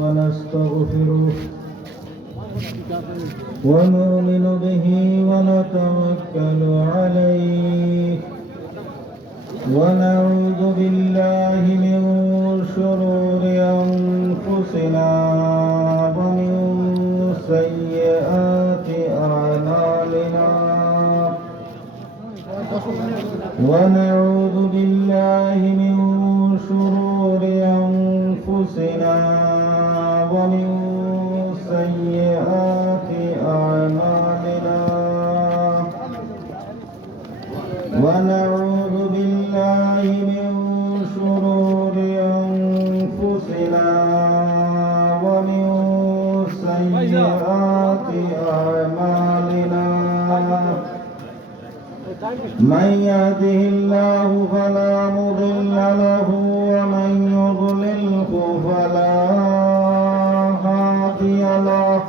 ونستغفره ونؤمن به ونتوكل عليه ونعوذ بالله من شرور أنفسنا ومن سيئات أعمالنا ونعوذ بالله من شرور أنفسنا ومن سيئات أعمالنا ونعوذ بالله من شرور أنفسنا ومن سيئات أعمالنا من يهده الله فلا مضل له ومن يضلله فلا هادي له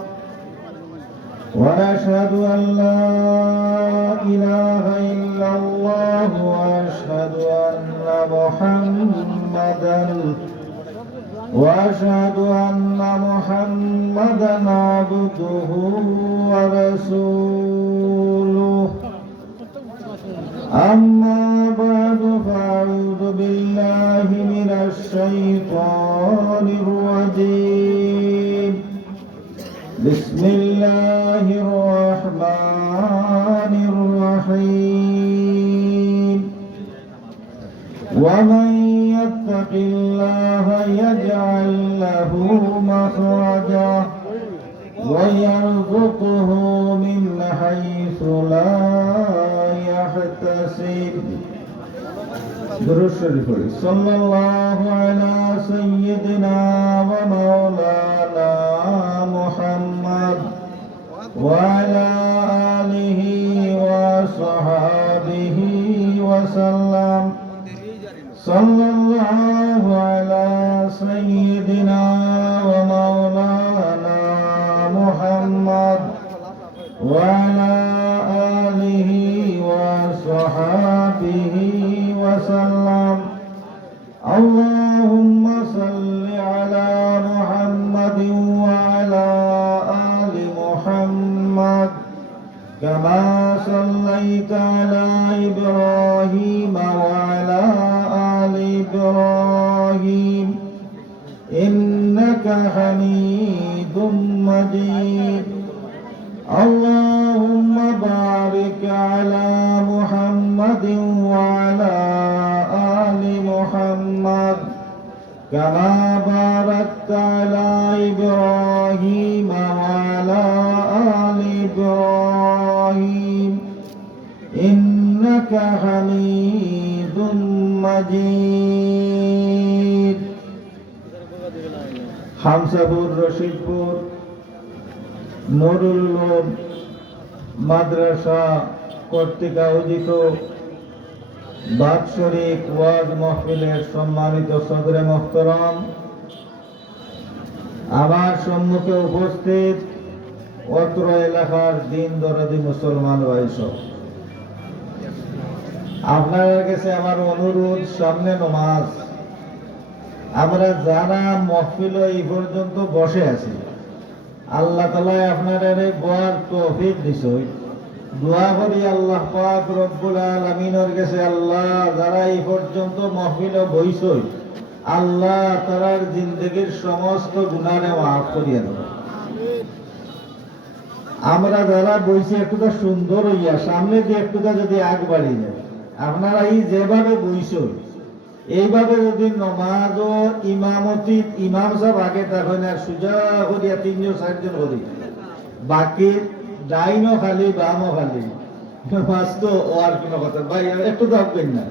ونشهد أن لا إله إلا الله وأشهد أن محمدا عبده ورسوله أما بعد فأعوذ بالله من الشيطان الرجيم بسم الله الرحمن الرحيم ومن يتق الله يجعل له مخرجا ويرزقه من حيث لا يحتسب درود شريف صلى الله على سيدنا ومولانا محمد وعلى آله وصحابه وسلم صلى الله على سيدنا ومولانا محمد وعلى آله وصحابه وسلم اللهم صل على محمد وعلى آل محمد كما صليت على إبراهيم وعلى آل إبراهيم إنك حميد مجيد اللهم بارك على محمد وعلى آل محمد كما باركت على إبراهيم وعلى آل إبراهيم إنك حميد مجيد হামসাপুর রশিদপুর নুরুল উলুম মাদ্রাসা কর্তৃক আয়োজিত বাৎসরিক ওয়াজ মাহফিলের সম্মানিত সদরে মোহতরম, আমার সম্মুখে উপস্থিত অত্র এলাকার দিন দরদি মুসলমান ভাইসব, আপনাদের কাছে আমার অনুরোধ, সামনে নমাজ, আমরা যারা মাহফিল এই পর্যন্ত বসে আছি, আল্লাহ তাআলা আপনাদের বয়ার তৌফিক দিছেন। দোয়া করি আল্লাহ পাক রব্বুল আলামিনের কাছে, আল্লাহ যারা এই পর্যন্ত মাহফিলে বইছেন, আল্লাহ তাআলার জিন্দেগীর সমস্ত গুনাহে মাফ করিয়া দেন। আমরা যারা বইছি একটুটা সুন্দর হইয়া সামনে দিয়ে একটুটা যদি আগ বাড়িয়ে যায়, আপনারা এই যেভাবে বইছেন এইভাবে যদি নমাজ ও ইমামতি ইমাম সাহেব আগে থাকেন আর সুজা করিয়া 3-4জন করি, বাকি ডাইনও খালি বামও খালি, নামাজ তো আর কোনো কথা ভাই একটু তো আঁকবেন না,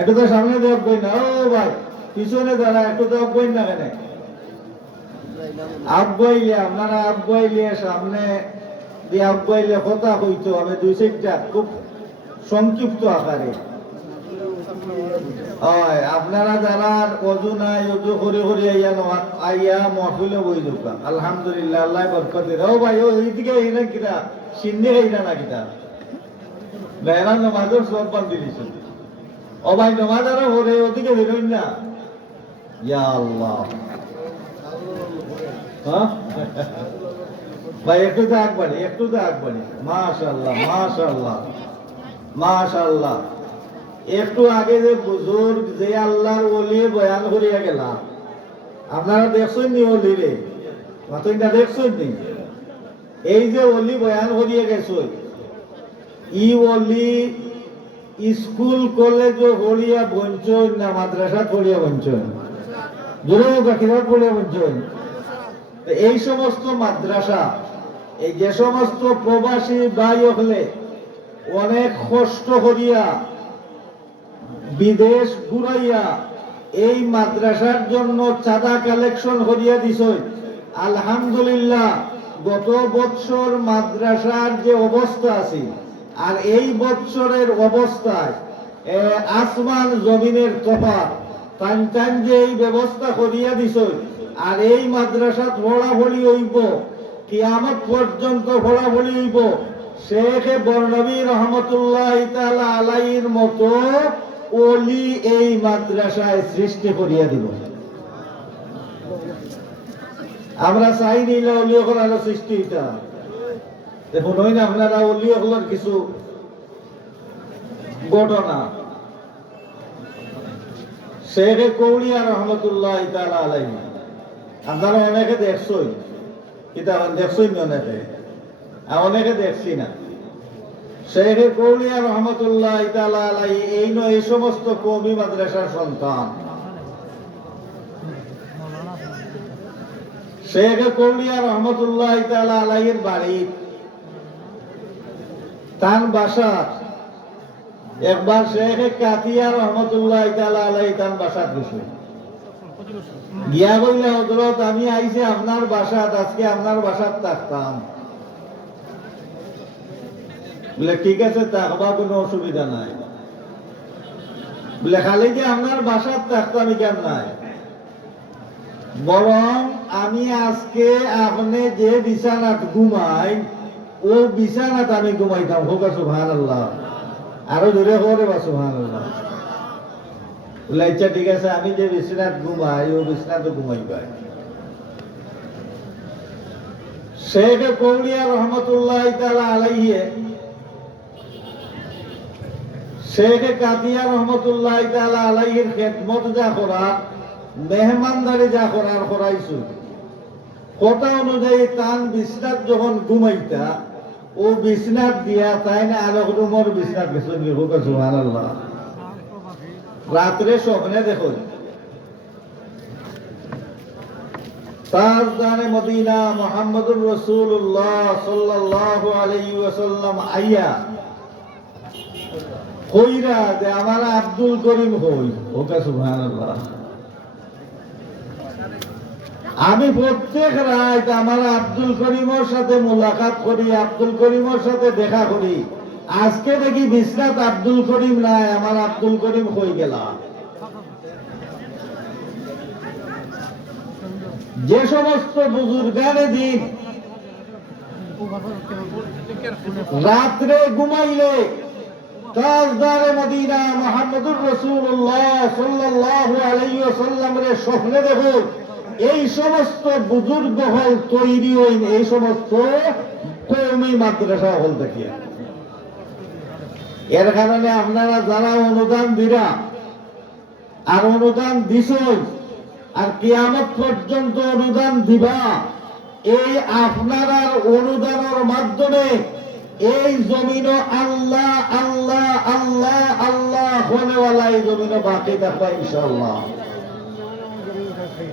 একটু তো সামনে দিয়ে আঁকবেন না, ও ভাই পিছনে যারা একটু তো আঁকবেন না, কেন আঁকবাইলে আপনারা আঁকবাইলে সামনে দিয়ে আঁকবাইলে কথা হইতো আমি 2-4টা খুব সংক্ষিপ্ত আকারে। আপনারা যারা অজু নাই, অজু করে করে আইয়া মহফিলে বই ঢুকা, আলহামদুলিল্লাহ, আল্লাহ বরকত দেয়। ও ভাই ও এইদিকে এইনা কিনা সিন্নি এইনা না কিনা বেড়া নমাজের সব বাদ দিলিস। ও ভাই নমাজ আরো হরে ওদিকে বেরোই না, ইয়া আল্লাহ। হ্যাঁ ভাই একটু তো একবারই, একটু তো একবারই। মাশাআল্লাহ মাশাআল্লাহ মাশাআল্লাহ। একটু আগে যে বুজুর্গ যে আল্লাহর ওলি বয়ান করিয়া গেলাম, আপনারা দেখছেন নি ওলি রে? মাতইটা দেখছেন নি? এই যে ওলি বয়ান করিয়া গেছে, ই ওলি স্কুল কলেজ পড়িয়া বঞ্চন না মাদ্রাসা পড়িয়া বঞ্চন? জোরে কিতাব পড়িয়া বঞ্চন। এই সমস্ত মাদ্রাসা, এই যে সমস্ত প্রবাসী ভাই হলে অনেক কষ্ট করিয়া বিদেশ ঘুরাইয়া এই মাদ্রাসার জন্য চাঁদা কালেকশন করিয়া দিছ, আলহামদুলিল্লাহ। গত বছর মাদ্রাসার যে অবস্থা আছে আর এই বছরের অবস্থায় আসমান জমিনের তফাৎ। টান টান যে এই ব্যবস্থা করিয়া দিছ, আর এই মাদ্রাসা ফলাফলি হইব কিয়ামত পর্যন্ত, ফলাফলি হইব শেখ বর্ণবী রহমতুল্লাহ তাআলা আলাইহির মতো ওলি এই মাদ্রাসায় সৃষ্টি করিয়া দিব। আমরা চাই নিলে ওলি হলার সৃষ্টি হইতা। দেখুন ওই না আপনারা ওলি হলার কিছু ঘটনা। শেখ কৌলিয়া রহমতুল্লাহ তাআলা আলাইহি, আপনারা অনেকে দেখছই, কিতাব দেখছই অনেকে, অনেকে দেখছি না। শেখ কৌলিয়া রহমতুল্লাহ তাআলা আলাইহি এই সমস্ত কওমি মাদ্রাসার সন্তান। শেখ কৌলিয়া রহমতুল্লাহ তাআলা আলাইহির বাড়ি তান বাসা। একবার শেখ কাতিয়া রহমতুল্লাহ তাআলা আলাইহি তান বাসাত গেছে, গিয়া কইলা হযরত আমি আইছি আপনার বাসাত, আজকে আপনার বাসাত থাকতাম। বলে ঠিক আছে, থাকবা, কোনো অসুবিধা নাই। বলে খালি যে আপনার বাসাত থাকতাম কেন নাই, বরং আমি আজকে আপনি যে বিছানাত ঘুমাই ও বিছানাত আমি ঘুমাইতাম। হোক সুবহানাল্লাহ, আরো জোরে করে বা সুবহানাল্লাহ। বলে আচ্ছা ঠিক আছে, আমি যে বিছানাত ঘুমাই ও বিছানাতে ঘুমাইবাই। শেখ কৌলিয়া রহমতুল্লাহ তাআলা আলাইহি শেখ কাতিয়া রহমতুল্লাহ তাআলা আলাইহির খেদমত যা করা, মেহমানদারি যা করার করাইছো, কথা অনুযায়ী তান বিছনাত যখন ঘুমাইতা ও বিছনাত দিয়া তাই না আরো রুমের বিছনাত গেছো। সুবহানাল্লাহ। রাত্রে স্বপ্নে দেখো তাজদারে মদিনা মুহাম্মদুর রাসূলুল্লাহ সাল্লাল্লাহু আলাইহি ওয়াসাল্লাম আইয়া কইরা যে আমার আব্দুল করিম হই। ওকে সুবহানাল্লাহ। আমি প্রত্যেক রাত আমার আব্দুল করিমের সাথে মোলাকাত করি, আব্দুল করিমের সাথে দেখা করি। আজকে দেখি বিছনাত আব্দুল করিম নাই, আমার আব্দুল করিম হই গেলাম। যে সমস্ত বুজুর্গানে দিন রাত্রে ঘুমাইলে তাজদারে মদিনা মুহাম্মদুর রাসূলুল্লাহ সাল্লাল্লাহু আলাইহি ওয়াসাল্লামের স্বপ্নে দেখো, এই সমস্ত বুজুর্গ হল তৈরি হইন এই সমস্ত কওমি মাদ্রাসা হল দেখিয়া। এর কারণে আপনারা যারা অনুদান দিরা আর অনুদান দিছই আর কিয়ামত পর্যন্ত অনুদান দিবা, এই আপনারা অনুদানের মাধ্যমে এই জমিন আল্লাহ আল্লাহ আল্লাহ আল্লাহ হনেওয়ালা এই জমিন বাকি থাকবা ইনশাআল্লাহ।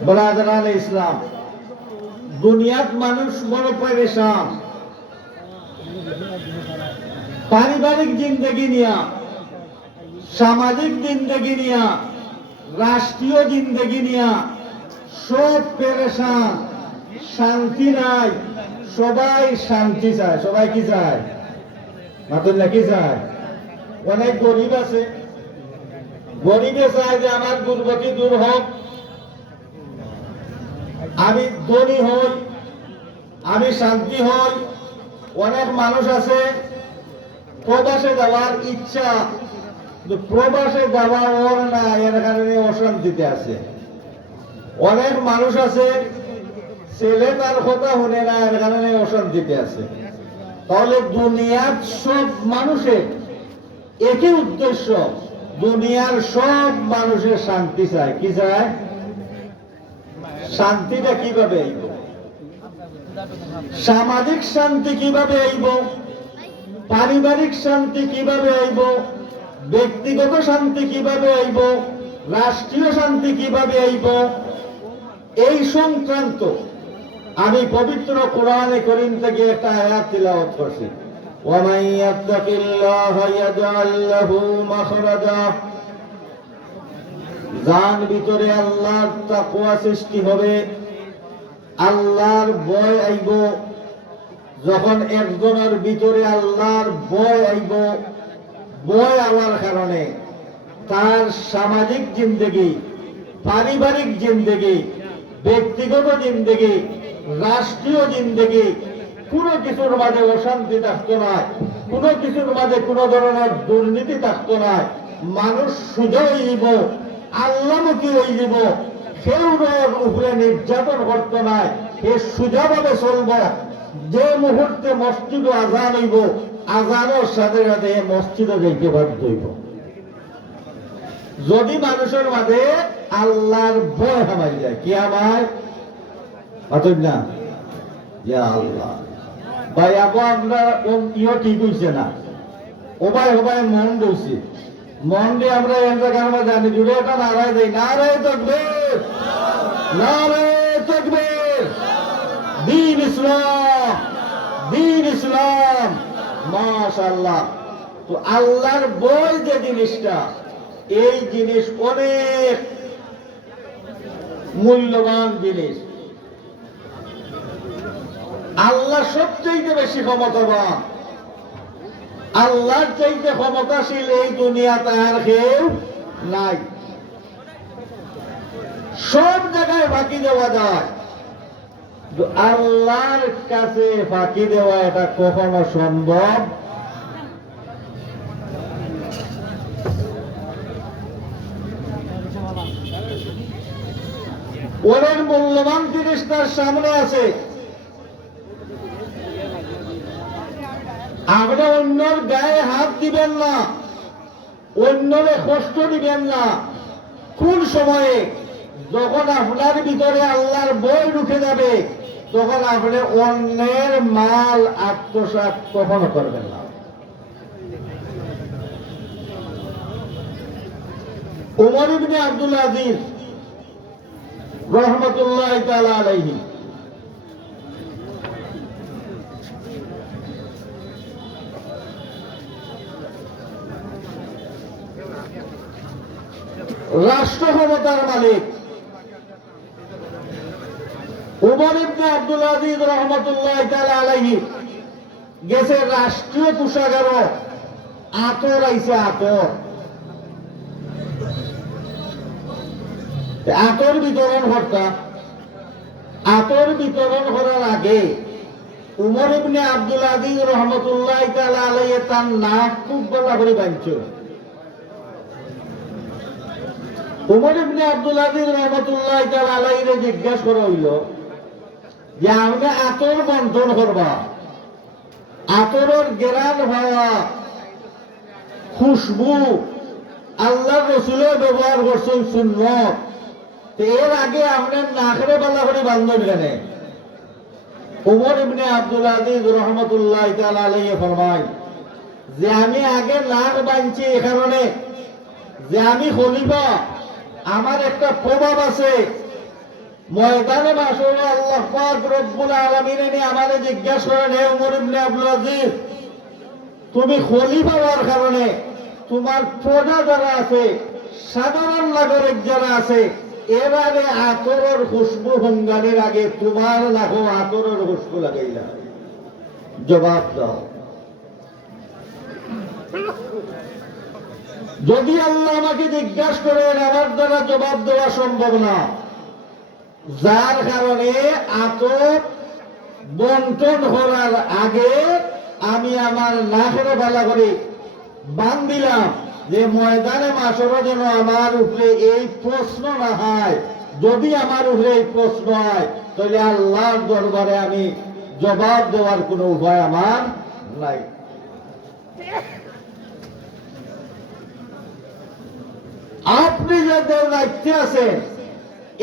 ব্রাদারান ইসলাম, দুনিয়াত মানুষ বড় পরেশান, পারিবারিক জিন্দগি নিয়া, সামাজিক জিন্দগি নিয়া, রাষ্ট্রীয় জিন্দগি নিয়া সব পেরেশান, শান্তি নাই। সবাই শান্তি চায়। সবাই কি চায়? মাতুল কি চায়? অনেক গরিব আছে, গরিবে চায় যে আমার দুর্গতি দূর হোক, আমি ধনী হই, আমি শান্তি হই। অনেক মানুষ আছে প্রবাসে যাওয়ার ইচ্ছা, প্রবাসে যাওয়া ওর না, এর কারণে অশান্তিতে আছে। অনেক মানুষ আছে ছেলে তার কথা শুনে না, এর কারণে অশান্তিতে আছে। তাহলে দুনিয়ার সব মানুষের একই উদ্দেশ্য, দুনিয়ার সব মানুষের শান্তি চায়। কি চায়? শান্তিটা কিভাবে আইব, সামাজিক শান্তি কিভাবে আইব, পারিবারিক শান্তি কিভাবে আইব, ব্যক্তিগত শান্তি কিভাবে আইব, রাষ্ট্রীয় শান্তি কিভাবে আইব, এই সংক্রান্ত আমি পবিত্র কোরআনে কারীম থেকে একটা আয়াত তিলাওয়াত করছি। ওয়ামান ইয়াত্তাকিল্লাহা ইয়াজআল লাহু মাখরাজা, যার ভিতরে আল্লাহর তাকওয়া সৃষ্টি হবে, আল্লাহর ভয় আইব। যখন একজনের ভিতরে আল্লাহর ভয় আইব, ভয় আওয়ার কারণে তার সামাজিক জিন্দেগি, পারিবারিক জিন্দেগি, ব্যক্তিগত জিন্দেগি, রাষ্ট্রীয় জিন্দেগি, কোনো কিছুর মাঝে অশান্তি থাকতো না, কোনো কিছুর মাঝে কোনো ধরনের দুর্নীতি থাকতো না। মানুষ সোজা হইব, আল্লাহমুখী হইব, কেউ উপরে নির্যাতন করতো না, সে সোজাভাবে চলব। যে মুহূর্তে মসজিদ আজান হইব, আজানের সাথে সাথে মসজিদে যাইতে বাধ্য হইব। যদি মানুষের মাঝে আল্লাহর ভয় হামাই যায়, কি আমায় অতএব না ইয়া আল্লাহ ভাই আপু আমরা ইও ঠিক হইছে না, ওবাই ওবাই মন দইছে, মন দিয়ে আমরা এক জায়গার মধ্যে জানি জুড়ে এটা নারায় দেই, নারায় তাকবীর, নারায় তাকবীর, দ্বীন ইসলাম, দ্বীন ইসলাম, মাশাআল্লাহ। তো আল্লাহর ভয় যে জিনিসটা, এই জিনিস অনেক মূল্যবান জিনিস। আল্লাহ সবচেয়ে বেশি ক্ষমতাবান, আল্লাহর চাইতে ক্ষমতাশীল এই দুনিয়াতে আর কেউ নাই। সব জায়গায় ফাঁকি দেওয়া যায়, আল্লাহর কাছে ফাঁকি দেওয়া এটা কখনো সম্ভব। অনেক মূল্যবান জিনিস তার সামনে আছে, আপনি অন্যর গায়ে হাত দিবেন না, অন্যরে কষ্ট দিবেন না। কোন সময়ে যখন আপনার ভিতরে আল্লাহর ভয় ঢুকে যাবে, তখন আপনি অন্যের মাল আত্মসাৎ কখনো করবেন না। উমর ইবনে আব্দুল আজিজ রহমতুল্লাহ তাআলা আলাইহি রাষ্ট্র ক্ষমতার মালিক। উমর ইবনে আব্দুল আজিজ রহমতুল্লাহ তাআলা আলাইহি গেছে রাষ্ট্রীয় কোষাগারও আতর আইছে, আতর আতর বিতরণ করতা। আতর বিতরণ করার আগে উমর ইবনে আব্দুল আজিজ রহমতুল্লাহ তাআলা আলাইহি তার নাক খুব ভালো করে বাঁধছিল। উমর ইবনে আব্দুল আজিজ রহমতুল্লাহ তাআলা আলাইহি জিজ্ঞাসা করা হইল যে আপনি আতর বন্টন করবা, আতরের ঘ্রাণ হওয়া, খুশবু আল্লাহর রাসূলের ব্যবহার করছেন সুন্নত, এর আগে আপনার নাকের বালা করে বান্ধব কেন? উমর ইবনে আব্দুল আজিজ রহমতুল্লাহ তাআলা আলাইহি ফরমায় যে আমি আগে নাক বাঁধছি এ কারণে যে আমি খলিফা, আমার একটা প্রভাব আছে। ময়দানে মাশাআল্লাহ আল্লাহ পাক রব্বুল আলামিন আমারে জিজ্ঞাসা করেন, হে উমর ইবনে আব্দুল আজিজ, তুমি খলিফা হওয়ার কারণে তোমার প্রজা যারা আছে, সাধারণ নাগরিক যারা আছে, এবারে আতরের খুশবু ভঙ্গানের আগে তোমার লাগো আতরের খুশবু লাগাইলা, জবাব দাও। যদি আল্লাহ আমাকে জিজ্ঞাসা করেন, আমার দ্বারা জবাব দেওয়া সম্ভব না, যার কারণে আতর বন্টন করার আগে আমি আমার নাকের বালা করে বান্ধিলাম যে ময়দানে মাসর যেন আমার উপরে এই প্রশ্ন না হয় যদি আমার উপরে এই প্রশ্ন হয় তাহলে আল্লাহর দরবারে আমি জবাব দেওয়ার কোনো উপায় আমার নাই। আপনি যাদের দায়িত্বে আছেন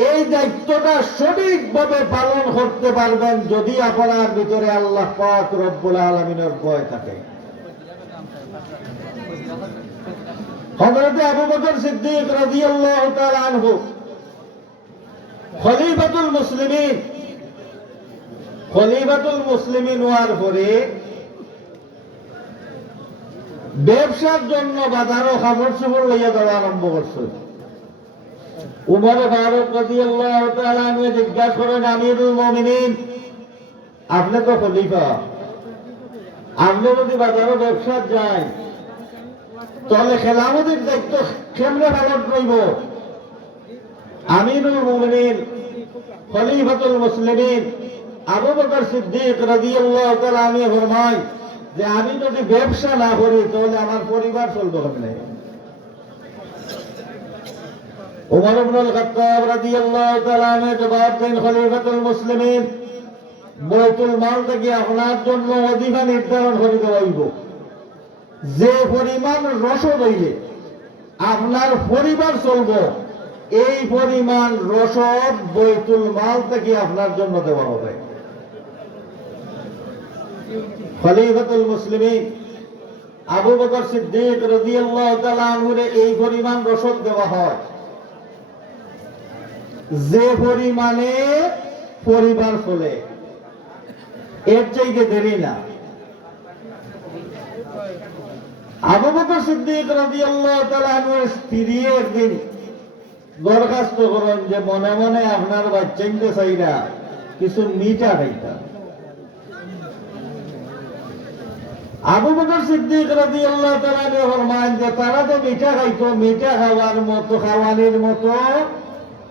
এই দায়িত্বটা সঠিকভাবে পালন করতে পারবেন যদি আপনার ভিতরে আল্লাহ পাক রব্বুল আলামিনের ভয় থাকে। হযরত আবু বকর সিদ্দিক রাদিয়াল্লাহু তাআলা আনহু খলিফাতুল মুসলিমিন হওয়ার পরে ব্যবসার জন্য বাজারও খাবার চোপড় লইয়া দেওয়া আরম্ভ করছে। উমর ফারুক রাদিয়াল্লাহু তাআলা আনহু জিজ্ঞাসা করেন, আমিরুল মুমিনিন, আপনি তো খলিফা, আপনি যদি বাজারে ব্যবসা যায় তাহলে খেলামতের দায়িত্ব কেমনে পালন করব? আমিরুল মুমিনিন খলিফাতুল মুসলিমিন আবু বকর সিদ্দিক রাদিয়াল্লাহু তাআলা আনহু ফরমায় যে আমি যদি ব্যবসা না করি তাহলে আমার পরিবার চলবে কেমনে? উমর ইবনুল খাত্তাব রাদিয়াল্লাহু তাআলা আনহু জবাব দেন, খলিফাতুল মুসলিমিন, বাইতুল মাল থেকে আপনার জন্য ওয়াজিফা নির্ধারণ করে দেওয়া হইব। যে পরিমাণ রসদ হইলে আপনার পরিবার চলব এই পরিমাণ রসদ বাইতুল মাল থেকে আপনার জন্য দেওয়া হবে। খলিফাতুল মুসলিমিন আবু বকর সিদ্দিক রাদিয়াল্লাহু তাআলা আনহুরে এই পরিমাণ রসদ দেওয়া হয় যে পরিমাণে পরিবার চলে, এর চাইতে দেরি না। আবু বকর সিদ্দিক রাদিয়াল্লাহু তাআলা আনহুর স্ত্রী একদিন দরখাস্ত করেন যে মনে মনে আপনার বাচ্চাইতে চাইরা কিছু মিঠা খাইতা। আবু বকর সিদ্দিক রাদিয়াল্লাহু তাআলা আনহু ফরমান যে তারা তো মিঠা খাইতো, মিঠা খাওয়ার মতো খাওয়ানির মতো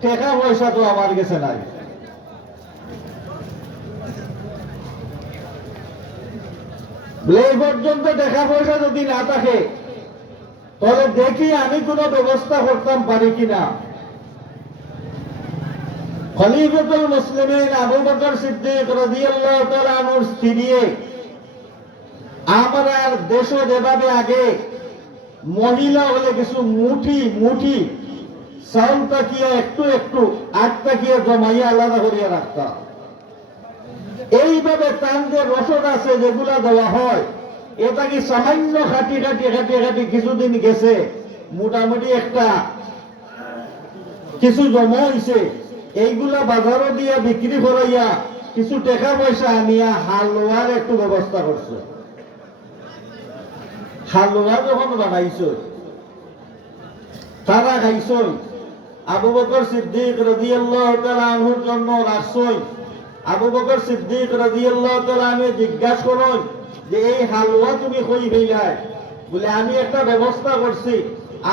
টাকা পয়সা তো আমার কাছে নাই। এই পর্যন্ত টাকা পয়সা যদি না থাকে তাহলে দেখি আমি কোনো ব্যবস্থা করতাম পারি কিনা। খলিফাতুল মুসলিমিন আবু বকর সিদ্দিক রাদিয়াল্লাহু তাআলা আনহুর স্ত্রী আমরা দেশে যেভাবে আগে মহিলা হলে কিছু মুঠি মুঠি চাউল তাকিয়া একটু একটু আট তাকিয়া জমাইয়া আলাদা করিয়া রাখতাম, এইভাবে তান যে রসদ আছে যেগুলা দেওয়া হয় এটা কি সামান্য খাটি খাটি খাটি খাটি কিছুদিন গেছে, মোটামুটি একটা কিছু জমা হয়েছে, এইগুলা বাজারও দিয়া বিক্রি করাইয়া কিছু টাকা পয়সা আনিয়া হালুয়ার একটু ব্যবস্থা করছে। হালুয়া যখন বানাইছ তারা খাইছ, আবু বকর সিদ্দিক রাদিয়াল্লাহু তাআলা আনহুর জন্য রাখছই। আবু বকর সিদ্দিক রাদিয়াল্লাহু তাআলা আনহু জিজ্ঞাসা করেন যে এই হালুয়া তুমি কই পেলাই? বলে আমি একটা ব্যবস্থা করছি,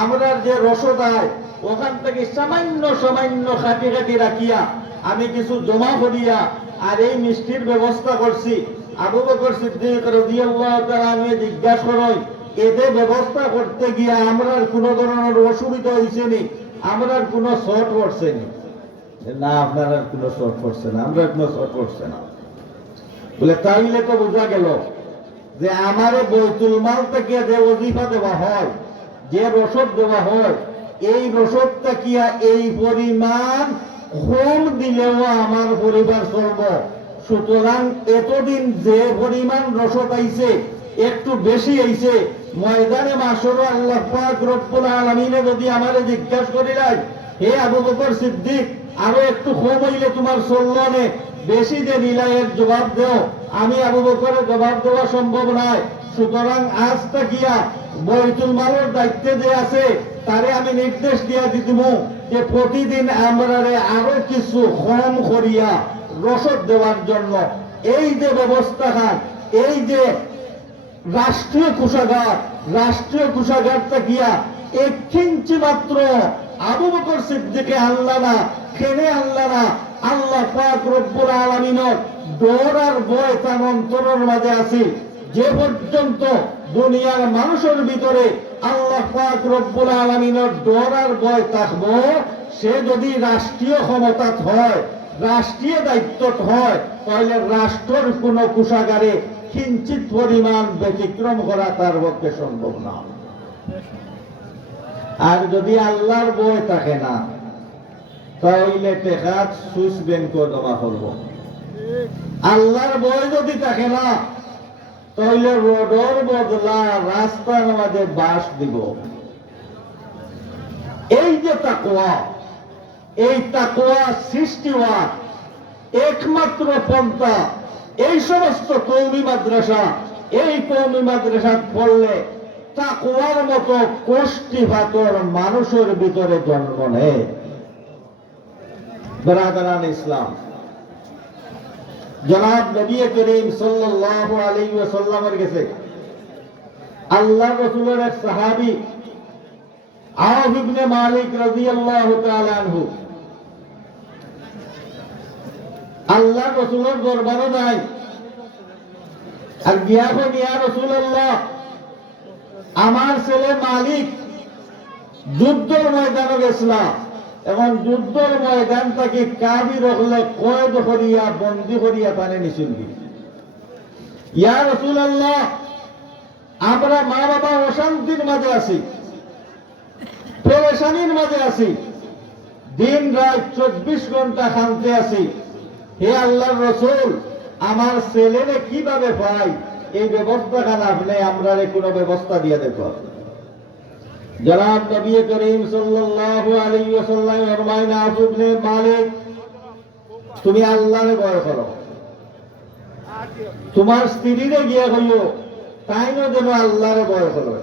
আমরা যে রসদ আয় ওখান থেকে সামান্য সামান্য খাটি খাটি রাখিয়া আমি কিছু জমা করিয়া আর এই মিষ্টির ব্যবস্থা করছি। আবু বকর সিদ্দিক রাদিয়াল্লাহু তাআলা আনহু জিজ্ঞাসা করেন এতে ব্যবস্থা করতে গিয়া আমরা কোনো ধরনের অসুবিধা হয়েছে নি, আমরা কোনো শর্ট পড়ছে নি? না, আপনার আর কোনো শর্ট পড়ছে না, আমরা কোনো শর্ট পড়ছে না। বলে তাইলে তো বোঝা গেল যে আমারে বাইতুল মাল থেকে যে ওয়াজিফা দেওয়া হয়, যে রসদ দেওয়া হয়, এই রসদটা কি এই পরিমাণ কম দিলেও আমার পরিবার চলব। সুতরাং এতদিন যে পরিমাণ রসদ আইছে একটু বেশি আইছে, ময়দানে মাশরে আল্লাহ পাক রব্বুল আলামিনে যদি আমারে জিজ্ঞাসা করিলাই হে আবু বকর সিদ্দিক আরো একটু কম হইলে তোমার চলল নে, বেশি যে নিলাই, এর জবাব দেও। আমি আবু বকরের জবাব দেওয়া সম্ভব নয়। সুতরাং আজ তাকিয়া বাইতুল মালের দায়িত্বে যে আছে তারে আমি নির্দেশ দিয়া দিব যে প্রতিদিন আমরা আরো কিছু কম করিয়া রসদ দেওয়ার জন্য এই যে ব্যবস্থা খান, এই যে রাষ্ট্রীয় কোষাগারটা গিয়া এক ইঞ্চি মাত্র আবু বকর সিদ্দিকে আনলা না, খেনে আনলা না। আল্লাহ পাক রব্বুল আলামিনের ডর আর ভয় তার অন্তরের মাঝে আছে। যে পর্যন্ত দুনিয়ার মানুষের ভিতরে আল্লাহ পাক রব্বুল আলামিনের ডর আর ভয় থাকবো, সে যদি রাষ্ট্রীয় ক্ষমতা হয়, রাষ্ট্রীয় দায়িত্ব হয়, তাহলে রাষ্ট্রের কোন কোষাগারে কিঞ্চিত পরিমাণ ব্যতিক্রম করা তার পক্ষে সম্ভব না। আর যদি আল্লাহর বই থাকে না, তাহলে টেকাত সুইস ব্যাংক জমা করব। আল্লাহর বই যদি থাকে না, তাহলে রোডর বদলা রাস্তার মাঝে বাস দিব। এই যে তাকওয়া, এই তাকওয়া সৃষ্টি হওয়ার একমাত্র পন্থা এই সমস্ত কওমি মাদ্রাসা, এই কওমি মাদ্রাসা পড়লে তাকওয়ার মতো কোষ্ঠীপাতর মানুষের ভিতরে জন্ম নেয়। বেরাদারান ইসলাম, জনাব নবী করিম সাল্লাল্লাহু আলাইহি ওয়াসাল্লামের কাছে আল্লাহ রাসূলের এক সাহাবী আওফ ইবনে মালিক রাদিয়াল্লাহু তাআলা আনহু আল্লাহ রাসূলের দরবারে যায় আর গিয়া কই, ইয়া রাসূলুল্লাহ, আমার ছেলে মালিক যুদ্ধের ময়দানে গেছলা, এখন যুদ্ধের ময়দান থেকে কাবি রকলে কয়েদ করিয়া বন্দী করিয়া তানে নিছিল। ইয়া রাসূলুল্লাহ, আমরা মা বাবা অশান্তির মাঝে আছি, পেরেশানির মাঝে আছি, দিন রাত 24 ঘন্টা খানতে আছি। হে আল্লাহর রাসূল, আমার ছেলেরে কিভাবে পাই, এই ব্যবস্থা খান আপনি আমরা কোনো ব্যবস্থা দিয়ে দেখো। জনাব নবী করিম সাল্লাল্লাহু আলাইহি ওয়াসাল্লাম ফরমায়, আওফ ইবনে মালিক, তুমি আল্লাহরে ভয় করো, তোমার স্ত্রীরে গিয়ে কইও তাইও যেন আল্লাহরে ভয় করো।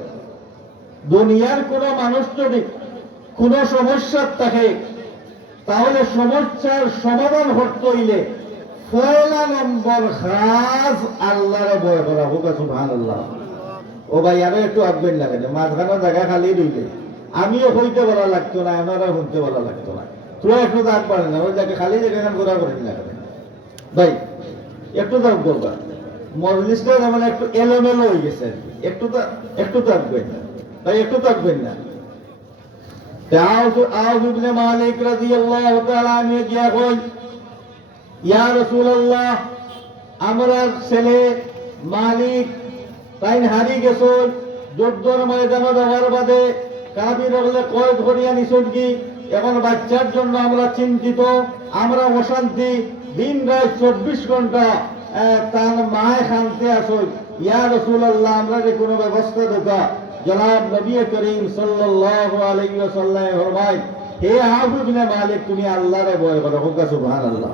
দুনিয়ার কোন মানুষ যদি কোন সমস্যা থাকে, তাহলে সমস্যার সমাধান করতে হইলে পয়লা নম্বর খাস আল্লাহরে ভয় করা হোক। সুবহানাল্লাহ। ও ভাই, আরো একটু আঁকবেন না কেন, মাঝখানে জায়গা খালি রইলে আমিও হইতে বলা লাগতো না, আমারও শুনতে বলা লাগতো না। তুই একটু দাগ পারে না, ওই জায়গায় খালি জায়গা ঘোরা করেন না কেন ভাই, একটু দাগ করবা। মজলিসটা যেমন একটু এলোমেলো হয়ে গেছে, একটু থাকবেন না ভাই, একটু থাকবেন না। আওফ ইবনে মালিক রাদিয়াল্লাহু তাআলা আনহু গিয়া কই, ইয়া রাসূলুল্লাহ, আমরা ছেলে মালিক তাই হারি গেছ, যুদ্ধের ময়দানে যাওয়ার বাদে কাবির হলে কয়েদ করিয়া নিছুন কি, এখন বাচ্চার জন্য আমরা চিন্তিত, আমরা অশান্তি, দিন রাত 24 ঘন্টা তার মায় খানতে আসো। ইয়া রাসূলুল্লাহ, আমরা কোনো ব্যবস্থা দেখা। জনাব নবী করিম সাল্লাল্লাহু আলাইহি ওয়াসাল্লাম ফরমায়, হে আওফ ইবনে মালিক, তুমি আল্লাহরে ভয় করো। সুবহানাল্লাহ।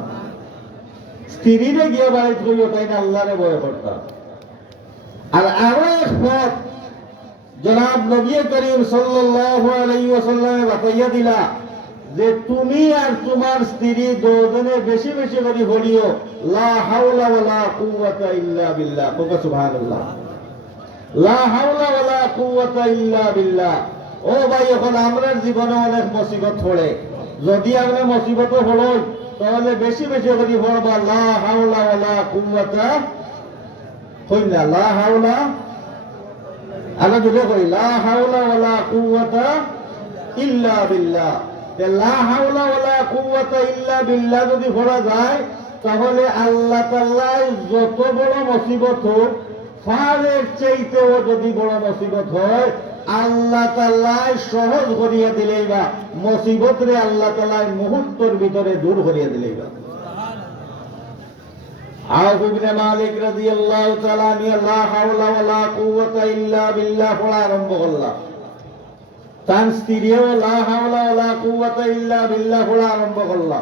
স্ত্রীরে গিয়ে বাড়িতে কইও তাই না আল্লাহরে ভয় করতা। আর আরো এক পথ জনাব নবী করিম সাল্লাল্লাহু আলাইহি ওয়াসাল্লাম বাতাইয়া দিলা যে তুমি আর তোমার স্ত্রী দুজনে বেশি বেশি করে বলিও লা হাওলা ওয়ালা কুওয়াতা ইল্লা বিল্লাহ। সুবহানাল্লাহ। লা হাওলা ওয়ালা কুওয়াতা ইল্লা বিল্লাহ। ও ভাই, এখন আমরার জীবনে অনেক মুসিবত পড়ে, যদি আমরা মুসিবত হলো তাহলে বেশি বেশি করে পড়বা লা হাওলা ওয়ালা কুওয়াতা, কইনা লা হাওলা, আল্লাহ যদি কই লা হাওলা ওয়ালা কুওয়াতা ইল্লা বিল্লাহ। লা হাওলা ওয়ালা কুওয়াতা ইল্লা বিল্লাহ যদি পড়া যায়, তাহলে আল্লাহ তাআলা যত বড় মুসিবত হোক, ফারের চাইতেও যদি বড় মুসিবত হয়, আল্লাহ তাআলা সহজ করিয়া দিলেই বা মুসিবত রে আল্লাহ তাআলা মুহূর্তের ভিতরে দূর করিয়া দিলেই বা। আওফ ইবনে মালিক রাদিয়াল্লাহু তাআলা আনহু লা হাওলা ওয়ালা কুওয়াতা ইল্লা বিল্লাহ পড়া আরম্ভ করলা। তার স্ত্রীও লা হাওলা ওয়ালা কুওয়াতা ইল্লা বিল্লাহ পড়া আরম্ভ করলা।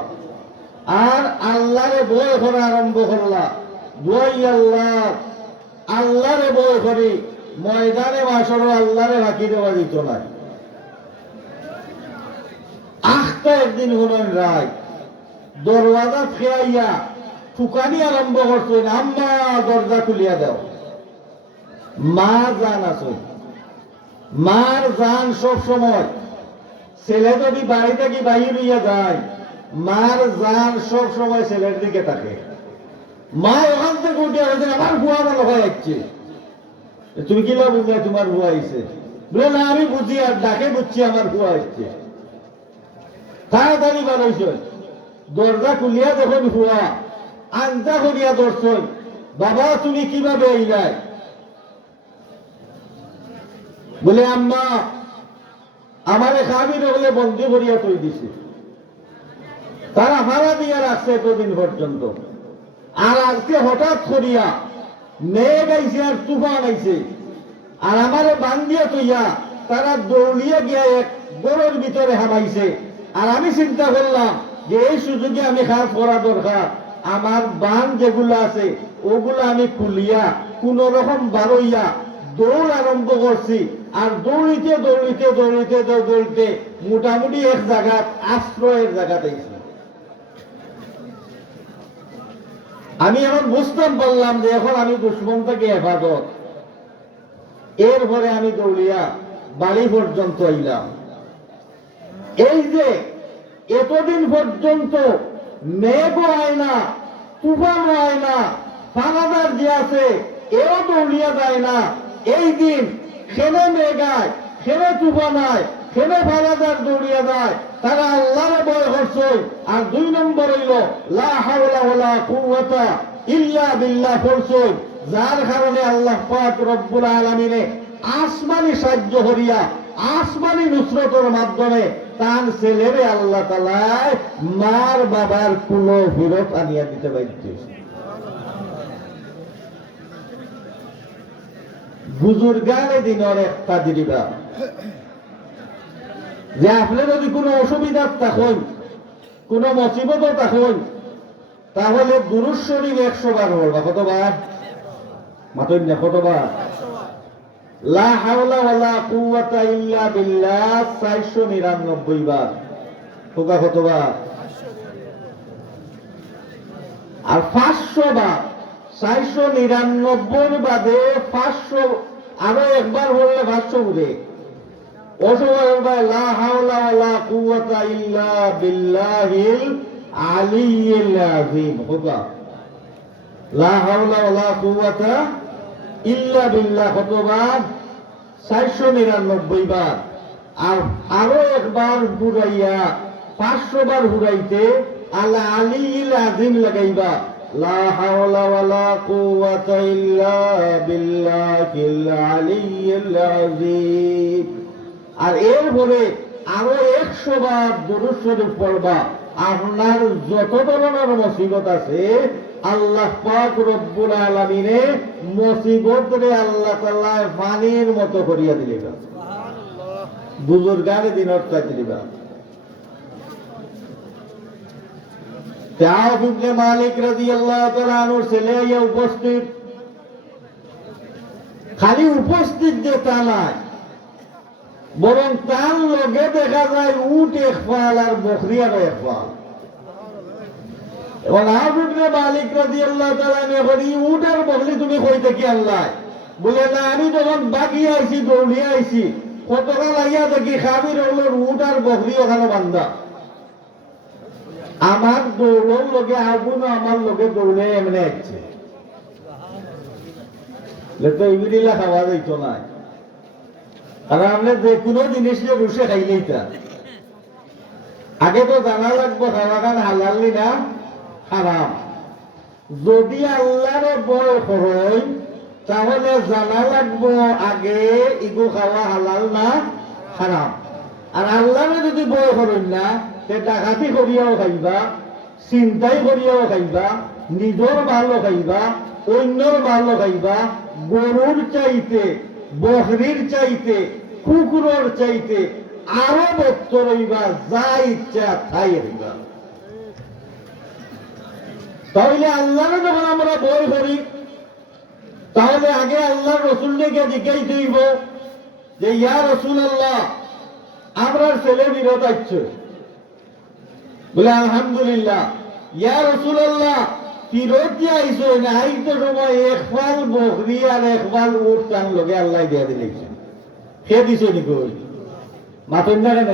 আর আল্লাহরে ভয় করা আরম্ভ করলা। দুই আল্লাহ, আল্লাহরে ভয় করি, ময়দানে মাশাআল্লাহ আল্লাহরে বাকি দেওয়া দিত না। আখটা একদিন হলেন রায় দরওয়াজা খেয়াইয়া ফুকানি আরম্ভ করছেন, আম্মা দরজা খুলিয়া দাও। মা জান আছে, মার জান সব সময়, ছেলে যদি বাড়ি থেকে বাহির হইয়া যায়, মার জান সব সময় ছেলের দিকে থাকে। মা ওখান থেকে উঠে হয়েছে, আমার বুয়া মনে হয় আসছে। তুমি কি বুঝলে তোমার বুয়া আইছে? বলে না, আমি বুঝি আর ডাকে বুঝছি আমার বুয়া আসছে। তাড়াতাড়ি বানাইছে দরজা খুলিয়া যখন হুয়া আঞ্জা করিয়া ধরছই, বাবা তুমি কিভাবে আইলাই? বলে আম্মা আমারে খাবির হলে বন্দি করিয়া তৈ দিছে, তারা ভাড়া দিয়া রাখছে এতদিন পর্যন্ত। আর আজকে হঠাৎ করিয়া মেঘ আইছে আর তুফান আইছে, আর আমারে বান্ধিয়া তৈয়া তারা দৌড়িয়া গিয়া এক গড়ের ভিতরে হামাইছে। আর আমি চিন্তা করলাম যে এই সুযোগে আমি কাজ করা দরকার, আমার বান যেগুলো আছে ওগুলো আমি খুলিয়া কোন রকম বারইয়া দৌড় আরম্ভ করছি। আর দৌড়িতে দৌড়িতে দৌড়িতে দৌড়িতে মোটামুটি এক জায়গা আশ্রয়ের জায়গাতে আমি এখন বুঝতাম পারলাম যে এখন আমি দুশ্মন থেকে হেফাজত। এরপরে আমি দৌড়িয়া বাড়ি পর্যন্ত আইলাম। এই যে এতদিন পর্যন্ত মেঘও হয় না, তুফানও হয় না, পানাদার যে আছে এও দৌড়িয়া যায় না। এই দিন খেলে মেঘায়, খেলে তুফানায়, খেলে পানাদার দৌড়িয়া যায়, তারা আল্লাহরে ভয় করছে। আর 2 নম্বর হইল লা হাওলা ওয়ালা কুওয়াতা ইল্লা বিল্লাহ করছে, যার কারণে আল্লাহ পাক রব্বুল আলামিনে আসমানি সাহায্য করিয়া আসমানি নুসরতের মাধ্যমে তার ছেলেরে আল্লাহ তাআলা মার বাবার কুল ফিরত আনিয়া দিতে পারছে। বুজুর্গানে দিনের একটা দিবা যে আপনি যদি কোনো অসুবিধা থাকেন, কোন মুসিবত থাকেন, তাহলে দুরূদ শরীফ 100 বার পড়বা। কতবার? মাতন না, কতবার? লা হাওলা ওয়ালা কুওয়াতা ইল্লা বিল্লাহ 499 বার। কতবার? আর 500 বার। 499 বাদে 500 আরো একবার বললে 500 উঠে। অসুবিধা লা হাওলা ওয়ালা কুওয়াতা ইল্লা বিল্লাহিল আলিয়্যিল আযীম। লা হাওলা ওয়ালা কুওয়াতা ইল্লা বিল্লাহ কতবার? 499 বার। আর আরো একবার ঘুরাইয়া 500 বার ঘুরাইতে আল আলিয়্যিল আযীম লাগাইবা। লা হাওলা ওয়ালা কুওয়াতা ইল্লা বিল্লাহিল আলিয়্যিল আযীম। আর এরপরে আরো 100 বার দুরূদ শরীফ পড়বা। আপনার যত ধরনের মুসিবত আছে আল্লাহ পাক রব্বুল আলামিনে মুসিবতরে আল্লাহ তাআলা পানির মতো করিয়া দিলেন। সুবহানাল্লাহ। বুজুর্গানে দিনত দিবা। কাব ইবনে মালিক রাদিয়াল্লাহু তাআলা আনহু ছেলে ইয়া উপস্থিত, খালি উপস্থিত যে তা নয়, বরং তার লগে দেখা যায় উট এক ফাল আর বকরি আর এক ফাল। এবং আবুবনে মালিক রাদিয়াল্লাহু তাআলা এখন এই উট আর বকরি তুমি কই থেকে আনলা? বলে না, আমি যখন বাগিয়ে আইছি দৌড়িয়ে আইছি, কতটা লাগিয়া দেখি খাবির হলোর উট আর বকরি ওখানে বান্ধা। আমার দৌড়র লগে আবুন আমার লগে দৌড়ে এমনি আসছে, তো এইগুলা খাওয়া যাইতো না। আর আমরা যে কোনো জিনিস যে রুষে খাইলেই তা আগে তো জানা লাগবো খাওয়া খান হালালি না হারাম। যদি আল্লাহরে ভয় করই তাহলে জানা লাগবো আগে ইগু খাওয়া হালাল না হারাম। আর আল্লাহরে যদি ভয় করেন না, ডাকাতি করিয়াও খাইবা, চিন্তাই করিয়াও খাইবা, নিজের ভালো খাইবা, অন্যর ভালো খাইবা, গরুর চাইতে, বকরির চাইতে, কুকুরের চাইতে আরো বক্তর হইবা, যা ইচ্ছা তাই হইবা। তাহলে আল্লাহরে যখন আমরা ভয় করি, তাহলে আগে আল্লাহর রাসূলকে জিজ্ঞাসা হইব যে ইয়া রাসূলুল্লাহ, আমরার ছেলে বিরত আসছে। বলে আলহামদুলিল্লাহ। ইয়া রাসূলুল্লাহ, ফিরত দিয়ে আইসো না, আইতে সময় এক ফাল বকরি আর এক ফাল উট তার লগে আল্লাহ দিয়া দিলেছেন। কে দিছে নি কই? মাতন না কেন?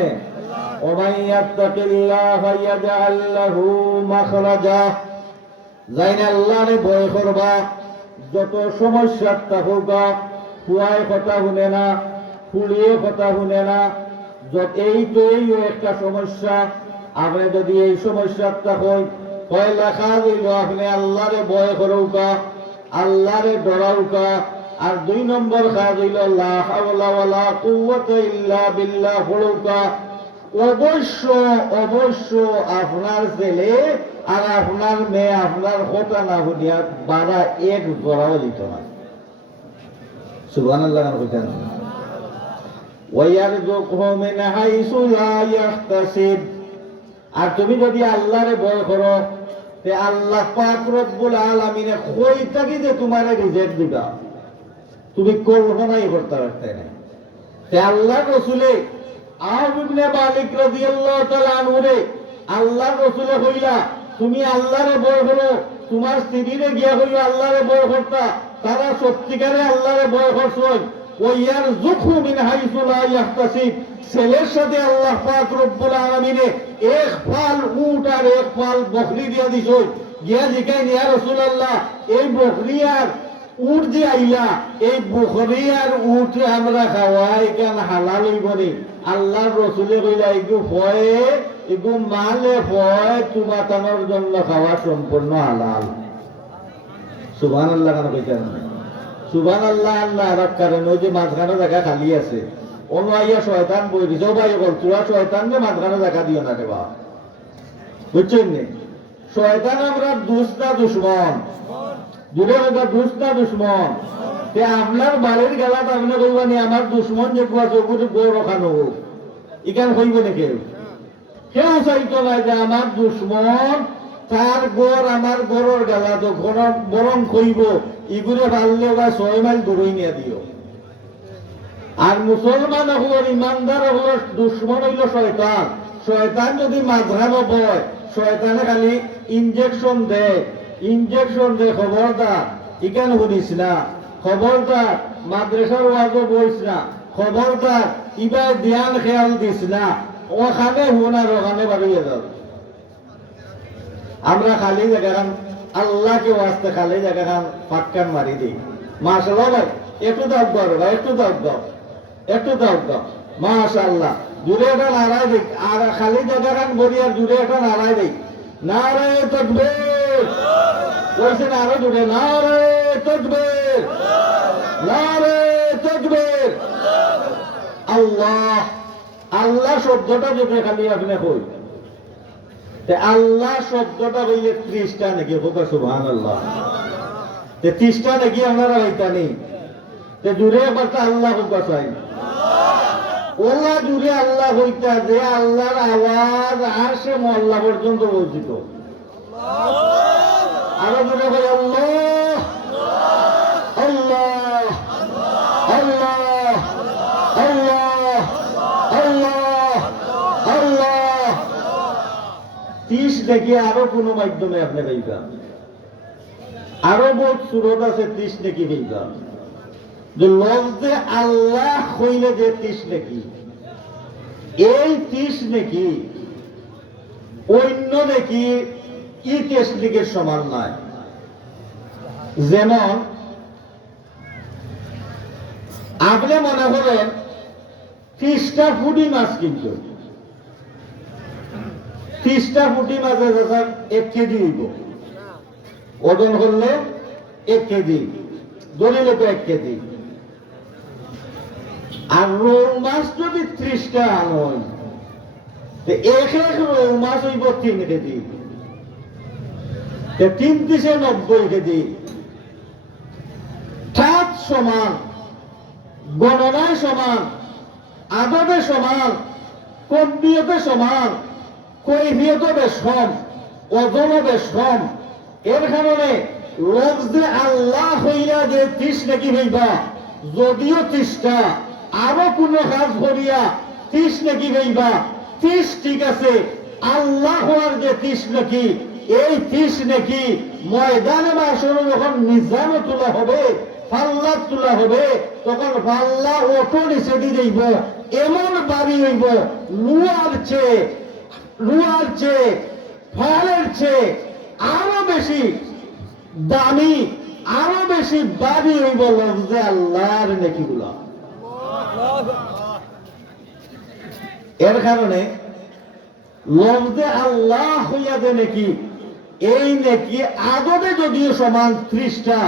ওমাই ইয়াত্তাকিল্লাহ ইয়াজআল লাহু মাখরাজা। যাইনা আল্লাহরে ভয় করবা, যত সমস্যা থাকুকা, ফুয়ায় কথা শুনে না, ফুলিয়ে কথা শুনে না, এই তো এই একটা সমস্যা, আপনি যদি এই সমস্যাটা হয় লেখা দিল আপনি আল্লাহরে ভয় করৌকা, আল্লাহরে ডরাউকা। আর 2 নম্বর কাজ হইল লা হাওলা ওয়ালা কুওয়াতা ইল্লা বিল্লাহ পড়ৌকা। অবশ্য আপনার ছেলে আর আপনার মেয়ে আপনার কথা না শুনিয়া 1 জোড়াও দিত না। সুবহানাল্লাহ কইতেন। ওয়ায়ারযুকহু মিন হাইসু লা ইয়াহতাসিব। আর তুমি যদি আল্লাহরে ভয় করো তে আল্লাহ পাক রব্বুল আলামিনে কই থাকি যে তোমারে রিজিক দিবা তুমি কল্পনাই করতে পারতে না। তে আল্লাহ রাসূলে আউফ ইবনে মালিক রাদিয়াল্লাহু তাআলা আনহুরে আল্লাহ রাসূলে কইলা তুমি আল্লাহরে ভয় করো, তোমার স্ত্রীরে গিয়া হইয়া আল্লাহরে ভয় করতা, তারা সত্যিকারে আল্লাহরে ভয় করছই। ওয়ায়ারযুকহু মিন হাইসু লা ইয়াহতাসিব। ছেলের সাথে আল্লাহ পাক রব্বুল আলামিনে 1 ফাল উট আর 1 ফাল বকরি দিয়া দিছই। গিয়া জিকাই ইয়া রাসূলুল্লাহ এই বকরি আর উট যে আইলা এই বকরি আর উট আমরা খাওয়াই কেন হালাল হইব নি? আল্লাহর রাসূলে কইলা এগু ফয়ে এগু মালে ফয় তোমাতানোর জন্য খাওয়া সম্পূর্ণ হালাল। সুবহানাল্লাহ কেন কইতেন? সুবহানাল্লাহ। আল্লাহ রাখ কারণ ওই যে মাঝখানে জায়গা খালি আছে অন্য আইয়া শয়তান বই দিছে ভাই বল তোরা শয়তান রে মাঝখানে জায়গা দিও না রে বা, বুঝছেন নি? শয়তান আমরা দুষ্টা দুশ্মন, দূরে হইবা দুষ্টা দুশ্মন। তে আপনার বাড়ির গেলাত আপনি কইবানি আমার দুশ্মন যে কুয়া চকুরে গড় খানো হোক ইখান হইব না কেউ। কেউ চাইতো না যে আমার দুশ্মন তার গড় আমার গড়ের গেলা তো বরং কইব ইগুরে পারলে বা 6 মাইল দূরে নিয়ে দিও। আর মুসলমান হল ইমানদার হল দুশ্মন হইল শয়তান। শয়তান যদি মাঝখানো বয় শয়তানে খালি ইনজেকশন দেয় খবরদার ইখান শুনিস না, খবরদার মাদ্রাসার ওয়াজও বইস না, খবরদার ইবার ধ্যান খেয়াল দিস না, ওখানে হুন আর ওখানে বাড়িয়ে যাও। আমরা খালি জায়গাখান আল্লাহকে ওয়াস্তে খালি জায়গাখান পাক্কান মারি দিই। মাশাআল্লাহ ভাই একটু দাও ভাই একটু দাও মাশাআল্লাহ। জুড়ে একটা নারায় দিক আর খালি জায়গাখান বলি আর জুড়ে একটা নারায় দিক। নারায়ে তাকবীর বলছেন আরো জুড়ে নারায়ে তাকবীর আল্লাহ। আল্লাহ শব্দটা যদি খালি আপনি কই আল্লাহ শব্দটা হইলে 30টা নাকি হোক সুবহানাল্লাহ। 30টা নাকি আপনারা হইতানি জুড়ে একবার আল্লাহ হোক চাই ওলা জুড়ে আল্লাহ হইতা যে আল্লাহর আওয়াজ আর সে মহল্লা পর্যন্ত পৌঁছিত। আরো জুড়ে ভাই আল্লাহ আল্লাহ আল্লাহ আল্লাহ আল্লাহ আল্লাহ। 30 দেখি আরো কোন মাধ্যমে আপনি পাইবেন, আরো বহুত সুরত আছে 30 দেখি পাইবেন। যে লফজে আল্লাহ হইলে যে 30 নাকি এই 30 নাকি অন্য নাকি ই তেসলিকের সমান নয়। যেমন আপনি মনে করেন 30টা ফুটি মাছ কিন্তু 30টা ফুটি মাছের 1 কেজি হইব, ওজন করলে 1 কেজি, দলিলে তো 1 কেজি। আর রৌ মাছ যদি 30টা আনয় এক রৌ মাছ হইব 3 কেজি, 3 × 90 কেজি। ঠাত সমান, গণনায় সমান, আদবে সমান, কবিয়তে সমান, কৈফিয়তে বেশ কম, ওজনও বেশ কম। এর কারণে লফজে আল্লাহ হইয়া যে 30 নাকি হইবা যদিও 30টা আরো কোন কাজ করিয়া 30 নাকি হইবা 30 ঠিক আছে। আল্লাহ হওয়ার যে 30 নাকি এই 30 নাকি ময়দানে বা আসলে যখন মিজানে তোলা হবে পাল্লা তোলা হবে তখন পাল্লা অটো নিচে দিয়ে যাইব, এমন বাড়ি হইব লুয়ার চেয়ে ফলের চেয়ে আরো বেশি দামি, আরো বেশি বাড়ি হইব লফজে আল্লাহর নেকিগুলা। এর কারণে লফজে আল্লাহ হইয়া যে নেকি, এই নেকি আদতে যদিও সমান 30টা,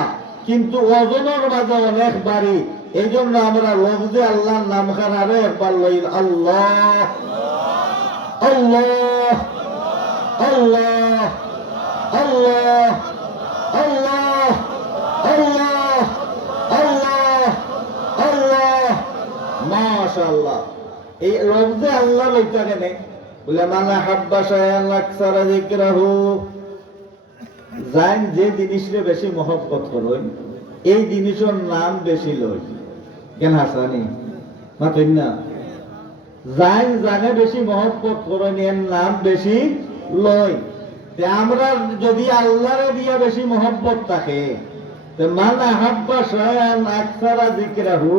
কিন্তু ওজনের মাঝে অনেক বাড়ি। এই জন্য আমরা লফজে আল্লাহর নাম খান আরো একবার লই, আল্লাহ আল্লাহ আল্লাহ আল্লাহ আল্লাহ আল্লাহ আল্লাহ আল্লাহ। মাশাআল্লাহ। এই লফজে আল্লাহ লইতা কেনে বলে, মানা হাব্বা শায়ান আকসারা যিকরাহু, জান যে জিনিসরে বেশি মহব্বত করুন এই জিনিসের নাম বেশি লই। কেন হাসানি মাতুন না, জান জানে বেশি মহব্বত করুন এর নাম বেশি লই। আমরা যদি আল্লাহরে দিয়া বেশি মহব্বত থাকে, মানা হাব্বা শায়ান আকসারা যিকরাহু,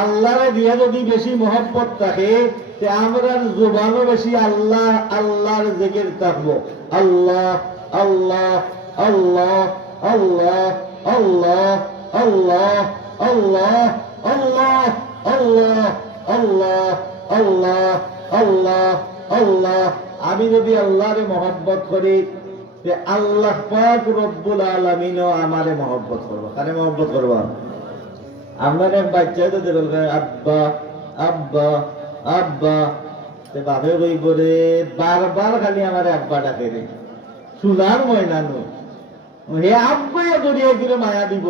আল্লাহরে দিয়া যদি বেশি মহব্বত থাকে, আমরা জবানও বেশি আল্লাহ আল্লাহর জিকির থাকবো। আল্লাহ আল্লাহ আল্লাহ আল্লাহ আল্লাহ আল্লাহ আল্লাহ আল্লাহ আল্লাহ আল্লাহ আল্লাহ আল্লাহ আল্লাহ। আমি যদি আল্লাহরে মহব্বত করি, আল্লাহ পাক রব্বুল আলামিনও আমারে মহব্বত করবো। কারে মহব্বত করবো? আপনার এক বাচ্চা যদি বলবে আব্বা আব্বা আব্বা, বাপে বই করে বারবার খালি আমার আব্বা ডাকে রে, সোনার ময়নানো হে আব্বাই জড়িয়ে করে মায়া দিব।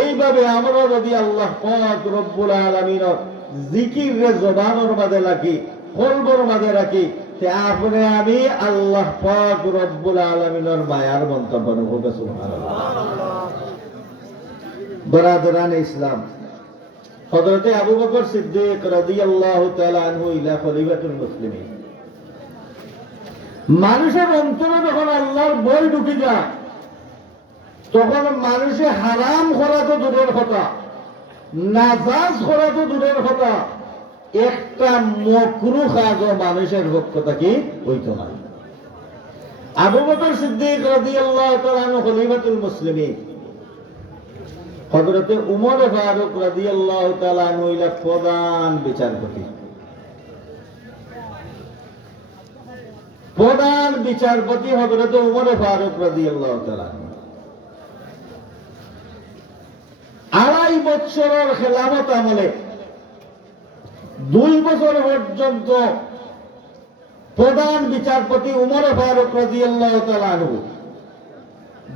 এইভাবে আমরা যদি আল্লাহ পাক রব্বুল আলামিনের জিকির রে জবানের মাঝে রাখি, কলবর মাঝে রাখি, আপনি আমি আল্লাহ পাক রব্বুল আলামিনের মায়ার মন্তব্য হবে। সুবহানাল্লাহ। বরাদরান ইসলাম, হযরতে আবু বকর সিদ্দিক রাদিয়াল্লাহু তাআলা আনহু ইলা খলিফাতুল মুসলিমিন। মানুষের অন্তরে যখন আল্লাহর ভয় ঢুকে যায়, তখন মানুষে হারাম করা তো দূরের কথা, নাজাজ করা তো দূরের কথা, একটা মাকরুহ কাজও মানুষের পক্ষে কি হইতো না। আবু বকর সিদ্দিক রাদিয়াল্লাহু তাআলা আনহু খলিফাতুল মুসলিমিন, হযরতে উমর ফারুক রাদিয়াল্লাহু তাআলা আনহু ইলা প্রধান বিচারপতি। প্রধান বিচারপতি হযরতে উমর ফারুক রাদিয়াল্লাহু তাআলা আনহু 2.5 বছরের খেলাফত আমলে 2 বছর পর্যন্ত প্রধান বিচারপতি উমর ফারুক রাদিয়াল্লাহু তাআলা আনহু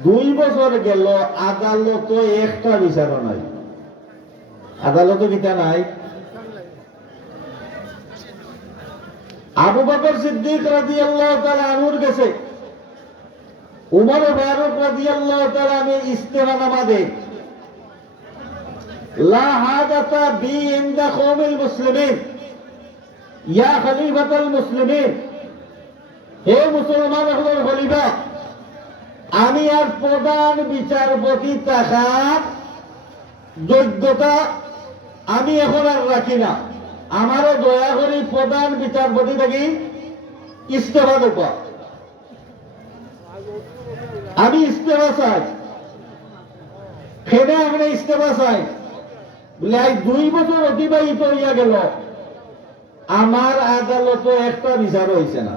2 বছর গেল, আদালত একটা বিচার নাই। আদালত কিতা নাই। আবু বকর সিদ্দিক রাদিয়াল্লাহু তাআলা আনহুর কাছে উমর ফারুক রাদিয়াল্লাহু তাআলা আনহু ইস্তেগফার দেন, লা হাদাতা বি ইনদা কওমিল মুসলিমিন ইয়া খলিফাতুল মুসলিমিন, হে মুসলমান হলের খলিফা, আমি আর প্রধান বিচারপতি থাকার যোগ্যতা আমি এখন আর রাখি না, আমারও দয়া করে প্রধান বিচারপতি থেকে ইস্তফা দেব, আমি ইস্তফা চাই। ফেনে আমরা ইস্তফা চাই বলে 2 বছর অতিবাহিত হইয়া গেল, আমার আদালত একটা বিচার হয়েছে না।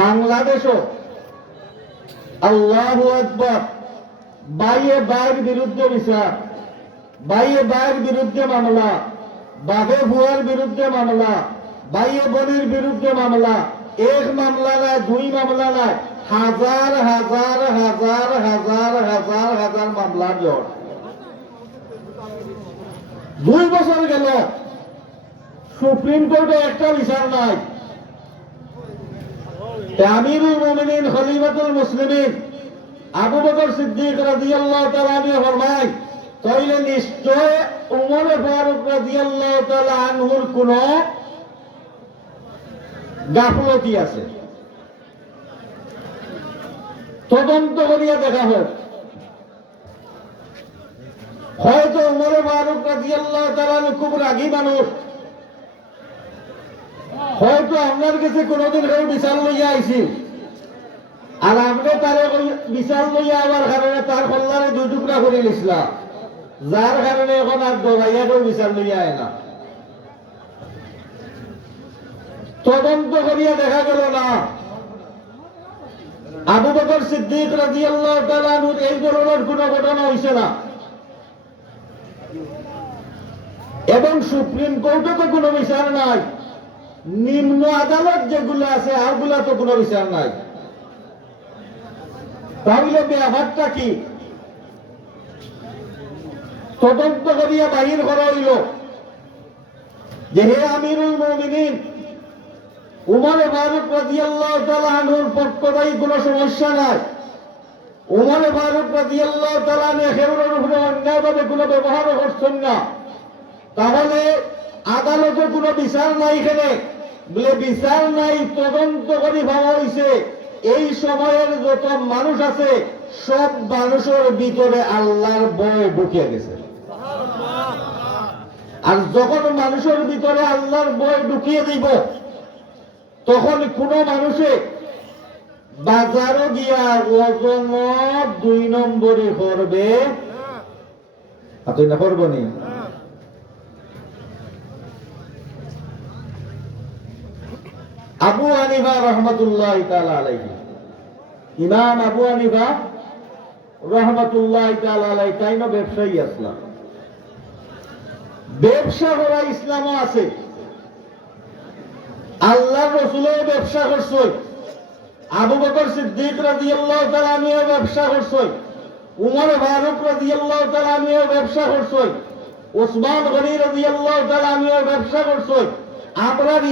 বাংলাদেশও আল্লাহু আকবার, বাইয়ে বাইয়ের বিরুদ্ধে বিচার, বাইয়ে বাইয়ের বিরুদ্ধে মামলা, বাপে ভুয়ার বিরুদ্ধে মামলা, বাইয়ে বোনের বিরুদ্ধে মামলা, এক মামলা নয়, 2 মামলা নয়, হাজার হাজার হাজার হাজার হাজার হাজার মামলার জট। 2 বছর গেল, সুপ্রিম কোর্টে একটা বিচার নাই। আমিরুল মুমিনিন খলিফাতুল মুসলিমিন আবু বকর সিদ্দিক রাদিয়াল্লাহু তাআলা আনহু ফরমায়, তাইলে নিশ্চয় উমর ফারুক রাদিয়াল্লাহু তাআলা আনহুর কোন গাফলতি আছে, তদন্ত করিয়া দেখা হোক। হয়তো উমর ফারুক রাদিয়াল্লাহু তাআলা আনহু খুব রাগী মানুষ, হয়তো আপনার কাছে কোনদিন কেউ বিচার লইয়া আইছিল, আর আপনি তারে বিচার লইয়া আবার কারণে তার কল্যাণে 2 টুকরা করে নিছিলাম, যার কারণে এখন আর দলাইয়া কেউ বিচার লইয়া আয় না। তদন্ত করিয়া দেখা গেল না আবু বকর সিদ্দিক রাদিয়াল্লাহু তাআলা আনহুর এই ধরনের কোন ঘটনা হইছে না, এবং সুপ্রিম কোর্টে তো কোনো বিচার নাই, নিম্ন আদালত যেগুলো আছে আরগুলা তো কোনো বিচার নাই। তাহলে ব্যাপারটা কি? তদন্ত করিয়া বাহির করা হইল যে হে আমিরুল মুমিনিন, উমর ফারুক রাদিয়াল্লাহু তাআলা আনহুর পক্ষদায়ী কোনো সমস্যা নাই, উমর ফারুক রাদিয়াল্লাহু তাআলা আনহু একেবারে উপরে অন্যায়ভাবে কোনো ব্যবহারও করছেন না, তাহলে আদালতে কোনো বিচার নাই। এখানে বলে বিচার নাই, তদন্ত করে ভাবা হয়েছে এই সময়ের যত মানুষ আছে সব মানুষের ভিতরে আল্লাহর ভয় ঢুকিয়ে গেছে। আর যখন মানুষের ভিতরে আল্লাহর ভয় ঢুকিয়ে দিব, তখন কোন মানুষে বাজারও গিয়া ওজন 2 নম্বরে করবে, না করবো নি? আবু হানিফা রাহমাতুল্লাহি তাআলা আলাইহি, ইমাম আবু হানিফা রাহমাতুল্লাহি তাআলা আলাইহি তাইনো ব্যবসায়ী আসলাম, ব্যবসা করা ইসলামও আছে। আল্লাহর রাসূলও ব্যবসা করছেন, আবু বকর সিদ্দিক রাদিয়াল্লাহু তাআলা আনহু ব্যবসা করছেন, উমর ফারুক রাদিয়াল্লাহু তাআলা আনহু ব্যবসা করছেন, ওসমান গনি রাদিয়াল্লাহু তাআলা আনহু ব্যবসা করছেন, আপনার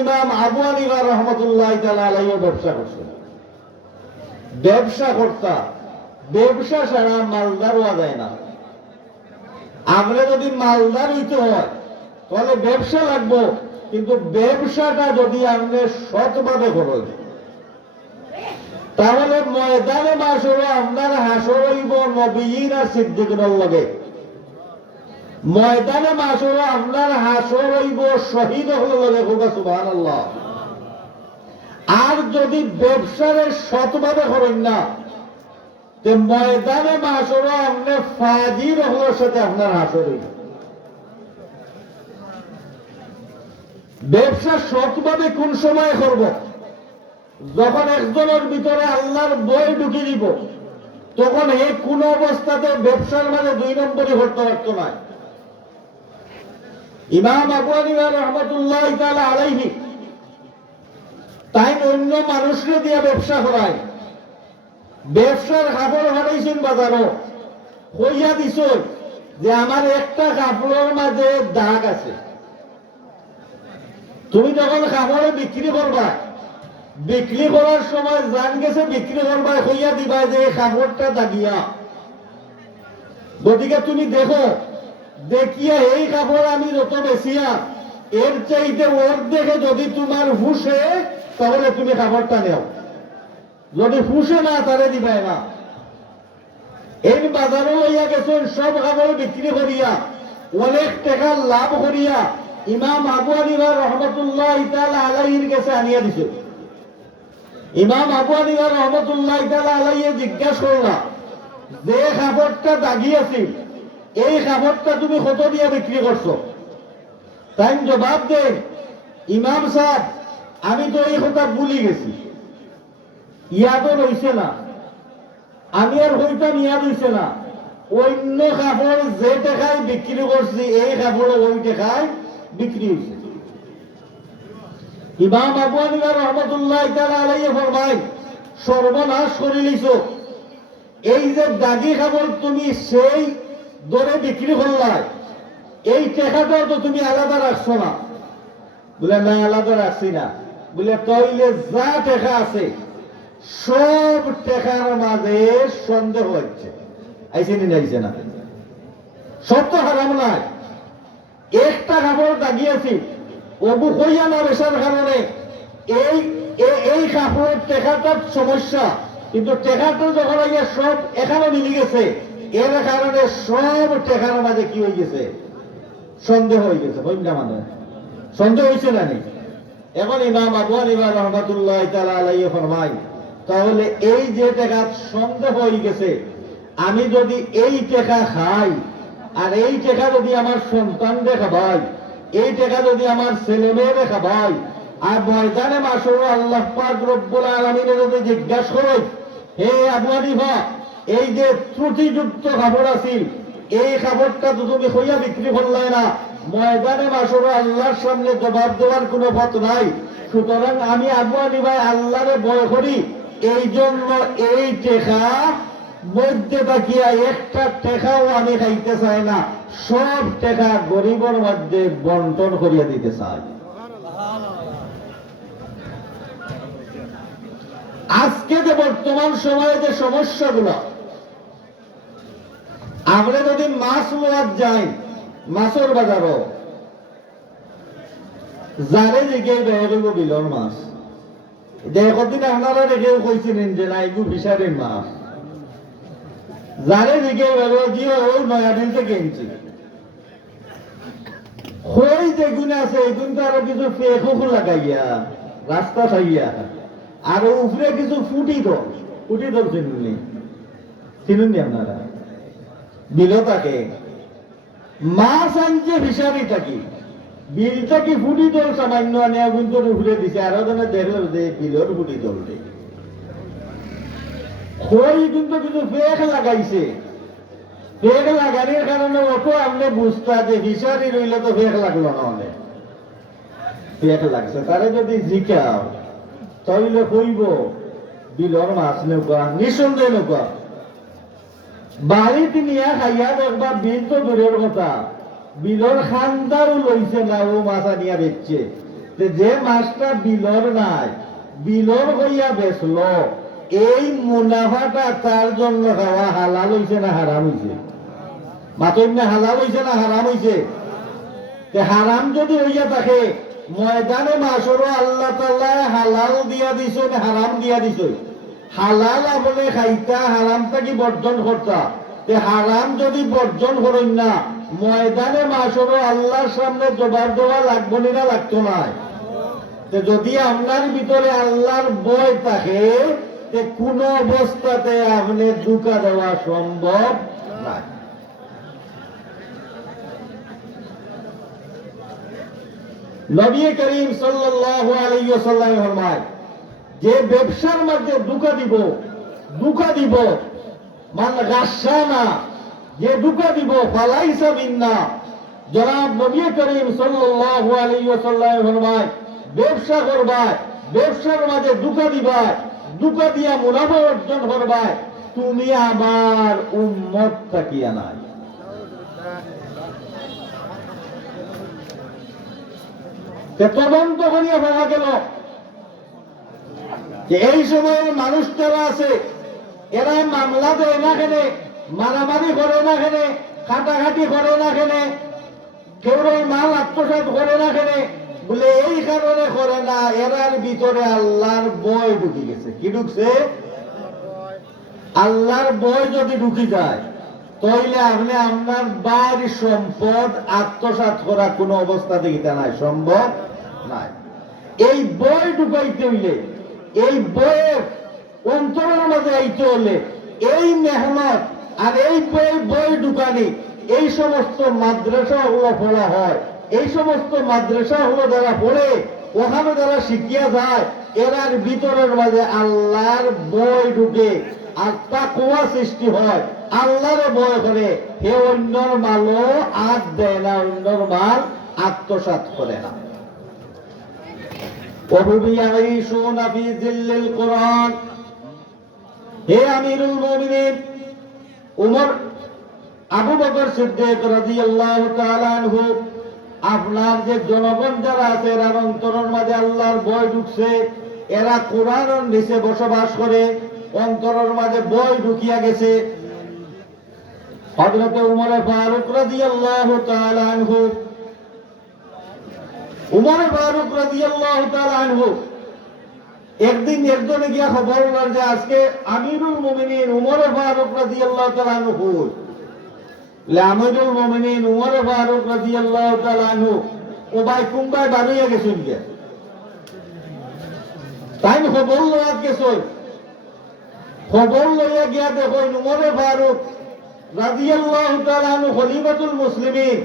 ইমাম আবু হানিফা রাহমাতুল্লাহি তাআলা আলাইহি ব্যবসা করছেন। ব্যবসা কর্তা, ব্যবসা ছাড়া মালদার হওয়া যায় না। আমরা যদি মালদার হইতে হয় তাহলে ব্যবসা লাগবো, কিন্তু ব্যবসাটা যদি আপনি সৎভাবে করেন তাহলে ময়দানে মাসরে আপনার হাসর হইব নবীন আর সিদ্দিকদের লগে, ময়দানে মাসরে আপনার হাসর হইব শহীদ হল লগে। সুবহানাল্লাহ। আর যদি ব্যবসারে সৎভাবে করেন না, ময়দানে মাসরে আপনি ফাজির হলের সাথে আপনার হাসর হইব। ব্যবসা সৎভাবে কোন সময় করব? যখন একজনের ভিতরে আল্লাহর ভয় ঢুকিয়ে দিব, তখন এই কোন অবস্থাতে ব্যবসার মাঝে 2 নম্বরই করতে পারত না। ইমাম আবু হানিফা রাহমাতুল্লাহি তাআলা আলাইহি তাই অন্য মানুষকে দিয়া ব্যবসা করায়, ব্যবসার খবর হারাইছেন বাজারও, কইয়া দিছ যে আমার একটা কাপড়ের মাঝে দাগ আছে। তুমি যখন কাপড়ে বিক্রি করবা, বিক্রি করার সময় জান গেছে বিক্রি করবা, কইয়া দিবা যে এই কাপড়টা দাগিয়া। গতিকে তুমি দেখো, দেখিয়া এই কাপড় আমি যত বেশিয়া এর চাইতে ওর দেখে যদি তোমার হুশে, তাহলে তুমি কাপড়টা নেও, যদি হুশে না তারে দিবাই না। এই বাজারও লইয়া গেছেন, সব কাপড় বিক্রি করিয়া অনেক টাকা লাভ করিয়া ইমাম আবু হানিফা রাহমাতুল্লাহি তাআলা আলাইহির কাছে আনিয়া দিছে। ইমাম আবু হানিফা রাহমাতুল্লাহি তাআলা আলাইহি জিজ্ঞাসা করলা যে কাপড়টা দাগিয়েছিল, এই কাপড়টা তুমি কত দিয়া বিক্রি করছো? তাই জবাব দেন, ইমাম সাহেব আমি তো এই কথা ভুলি গেছি, ইয়াদও রইছে না, আমি আর হইতাম ইয়াদ হইছে না। অন্য কাপড় যে টাকায় বিক্রি করছি এই কাপড় ওই টাকায় বিক্রি হয়েছে। ইমাম আবু হানিফা রাহমাতুল্লাহি তাআলা আলাইহি ফরমায়, সর্বনাশ করে লিছো, এই যে দাগি কাপড় তুমি সেই দরে বিক্রি করলাই, এই টাকাটাও তো তুমি আলাদা রাখছো না। বলে না, আলাদা রাখছি না। বলে তাইলে যা টাকা আছে সব টাকার মাঝে সন্দেহ হচ্ছে, আইসে নি আইসে না, সব তো হারাম নাই। একটা কাপড় দাগিয়েছি, অবু হইয়া না বেসার কারণে এই এই কাপড়ের টাকাটার সমস্যা, কিন্তু টাকাটা যখন সব এখানে মিলে গেছে, এর কারণে সব টাকার মাঝে কি হয়ে গেছে? সন্দেহ হয়ে গেছে। মানে সন্দেহ হয়েছে না নেই? এখন ইমাম আবু হানিফা রাহমাতুল্লাহি তাআলা আলাইহি ফরমায়, তাহলে এই যে টাকা সন্দেহ হয়ে গেছে, আমি যদি এই টাকা খাই আর এই টাকা যদি আমার সন্তানদের খাবাই, এই টাকা যদি আমার ছেলে মেয়েরে খাবাই, আর ময়দানে মাসর আল্লাহ পাক রব্বুল আলামিনের যদি জিজ্ঞাসা করে, হে আবু হানিফা, এই যে ত্রুটিযুক্ত খাবার আছিল, এই খাবারটা তো তুমি হইয়া বিক্রি করলে না, ময়দানে মাসর আল্লাহর সামনে জবাব দেওয়ার কোনো পথ নাই। সুতরাং আমি আবু হানিফা আল্লাহরে ভয় করি, এই জন্য এই টেকা মধ্যে তাকিয়া একটা টেকাও আমি খাইতে চাই না, সব টেকা গরিবের মধ্যে বন্টন করিয়া দিতে চাই। আজকে যে বর্তমান সময়ে যে সমস্যাগুলো, আমরা যদি মাছ লওয়ার যাই, মাছের বাজারও যারে দিকে বেরোব বিলর মাছ, কতদিন আপনারা দেখেও কইছিলেন যে না এগুলো ফিশারির মাছ, যারে দিকে বেরো দিয়ে ও নয়াদিন থেকে কিনছি, হই যেগুন আছে এগুন তো আরো কিছু ফেক লাগাইয়া রাস্তা খাইয়া, আর উপরে কিছু ফুটি দল চিনুননি, চিনুননি আপনারা বিল থাকে মাছ আনছে ফিশারি থাকি, বিলটা কি ফুটি দল সামান্য আনে কিন্তু উপরে দিছে, আরো জনে দেখলো যে বিলর ফুটি দল হই কিন্তু কিছু ফেক লাগাইছে। ফেক লাগানোর কারণে অত আপনি বুঝতা যে ফিশারি রইলে তো ফেক লাগলো না, অনেক ফেক লাগছে। তারে যদি জিকাও তাহলে কইব বিলর মাছ নৌকা, নিঃসন্দেহ নৌকা বাড়িতে নিয়ে খাইয়া দেখবা বিল তো দূরের কথা, বিলর খান্দাও লইছে না, ও মাছ আনিয়া বেচছে। যে মাছটা বিলর নাই, বিলর হইয়া বেচল, এই মুনাফাটা তার জন্য খাওয়া হালাল হইছে না হারাম হইছে? মাতন না হালাল হইছে না হারাম হইছে? হারাম যদি হইয়া থাকে, ময়দানে মাসরও আল্লাহ তাআলা হালাল দিয়া দিছ না হারাম দিয়া দিছ? হালাল আপনি খাইতা, হারামটা কি বর্জন করতা? হারাম যদি বর্জন করেন না, ময়দানে মাসরও আল্লাহর সামনে জবাব দেওয়া লাগবো না, লাগতো না? যদি আপনার ভিতরে আল্লাহর ভয় থাকে, কোন অবস্থাতে আপনি ধোঁকা দেওয়া সম্ভব না। নবী করিম সাল্লাল্লাহু আলাইহি ওয়াসাল্লাম ফরমায়, যে ব্যবসার মধ্যে ধোঁকা দিব মান গাশানা, যে ধোঁকা দিব ফালাইসা মিন্না। জনাব নবী করিম সাল্লাল্লাহু আলাইহি ওয়াসাল্লাম ফরমায়, ব্যবসা করবা, ব্যবসার মাঝে ধোঁকা দিয়া মুনাফা অর্জন করবা, তুমি আমার উম্মত থাকিয়া নাই। তদন্ত করিয়া ভাবা গেল যে এই সময়ের মানুষ যারা আছে, এরা মামলা দেয় না খেলে, মারামারি করে না খেলে, খাটাখাটি করে না খেলে, কেউ মাল আত্মসাৎ করে না খেলে, বলে এই কারণে করে না, এরার ভিতরে আল্লাহর ভয় ঢুকি গেছে। কি ঢুকছে? আল্লাহর ভয় যদি ঢুকি যায়, তাইলে আপনি আপনার বাড়ি সম্পদ আত্মসাৎ করা কোনো অবস্থা দেখিতে নাই, সম্ভব নাই। এই ভয় ঢুকাইতে হইলে, এই বইয়ের অন্তরের মাঝে আইতে হলে, এই মেহনত আর এই বই ঢুকানি, এই সমস্ত মাদ্রাসা হলো পড়া হয়, এই সমস্ত মাদ্রাসা হলো যারা পড়ে, ওখানে যারা শিখিয়া যায়, এরার ভিতরের মাঝে আল্লাহর ভয় ঢুকে, আর তাকওয়া সৃষ্টি হয়, আল্লাহরে ভয় করে, হে অন্যর মালও আট দেয় না, অন্যর মাল আত্মসাৎ করে না। হে আমিরুল মুমিনিন উমর আবু বকর সিদ্দিক রাদিয়াল্লাহু তাআলা আনহু, আপনার যে জনগণ যারা আছে, এর অন্তরের মাঝে আল্লাহর ভয় ঢুকছে, এরা কোরআনের নিচে বসবাস করে, অন্তরের মাঝে ভয় ঢুকিয়া গেছে। হযরত উমর ফারুক রাদিয়াল্লাহু তাআলা আনহু, উমর ফারুক রাদিয়াল্লাহু তাআলা আনহু একদিন একজনে গিয়া খবর পান যে আজকে আমিরুল মুমিনিন উমর ফারুক রাদিয়াল্লাহু তাআলা আনহু, আমিরুল মুমিনিন উমর ফারুক রাদিয়াল্লাহু তাআলা আনহু ও ভাই কুম্বাই বাড়িয়া গেছেন গিয়া, তাই খবর লইয়া গেছেন। খবর লইয়া গিয়া দেখেন উমর ফারুক রাদিয়াল্লাহু তাআলা আনহু খলিফাতুল মুসলিমিন,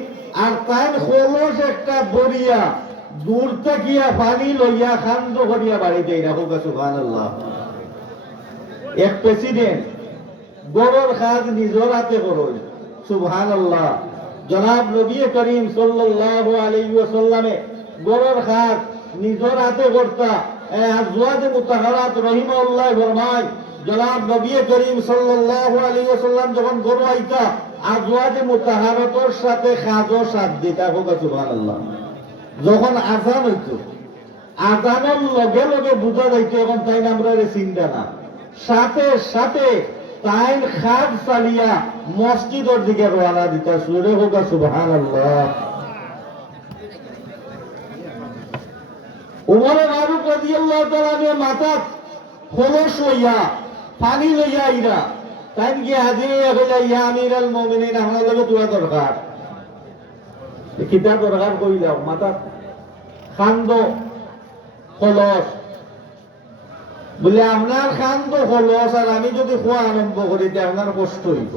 আর তাই খোলস একটা বড়িয়া দূর থাকিয়া পানি লইয়া খান্দ করিয়া বাড়িতে রাখো সুবহানাল্লাহ। এক প্রেসিডেন্ট গরুর কাজ নিজের হাতে করল সুবহানাল্লাহ। জনাব নবী করিম সাল্লাল্লাহু আলাইহি ওয়াসাল্লামে গরুর কাজ নিজের হাতে করতা। আজওয়াজে মুতাহহারাত রাহিমাহুল্লাহ ফরমায় জনাব নবী করিম সাল্লাল্লাহু আলাইহি ওয়াসাল্লাম যখন গরু আইতা আজওয়াজে মুতাহহারাতের সাথে কাজও সাথ দিতা হোক সুবহানাল্লাহ। যখন আজান হইতো আজানের লগে লগে বুঝা যাইতো এখন তাই আমরা চিন্তা না, সাথে সাথে তাই খাদ চালিয়া মসজিদের দিকে রওনা দিতা। সুরে হোক সুবহানাল্লাহ। উমর ফারুক রাদিয়াল্লাহু তাআলা নে মাথাত খোলস লইয়া পানি লইয়া আইরা তাই গিয়ে হাজির হইলা, ইয়া আমিরুল মুমিনিন আপনার লগে দোয়া দরকার। কিতা দরকার কইলাম, মাথাত খান্দ খোলস বলে আপনার খান্দ খোলস আর আমি যদি খোয়া আরম্ভ করি আপনার কষ্ট হইব,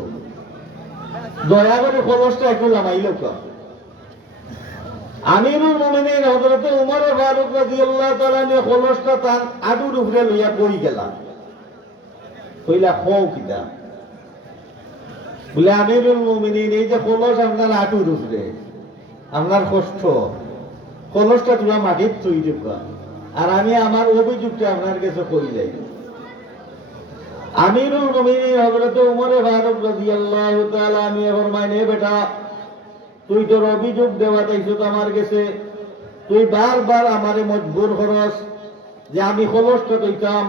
দয়া করে খোলসটা একটু লামাইল। আমিরুল মুমিনিন হযরত উমর ফারুক রাদিয়াল্লাহু তাআলা নে খোলসটা তার আডুর উপরে লইয়া পড়ি গেলা। কইলা খাও কিতা? বলে আমিরুল মুমিনিন এই যে খোলস আপনার আডুর উপরে, আপনার কষ্ট, খোলসটা তোমরা মাটির থই দিবা আর আমি আমার অভিযোগটা আপনার কাছে কই যাই। আমিরুল মুমিনিন হযরত উমর ফারুক রাদিয়াল্লাহু তাআলা আমি ফরমাইনে, বেটা তুই তোর অভিযোগ দেওয়া চাইছো আমার কাছে, তুই বারবার আমারে মজবুর করস যে আমি খোলসটা তৈতাম।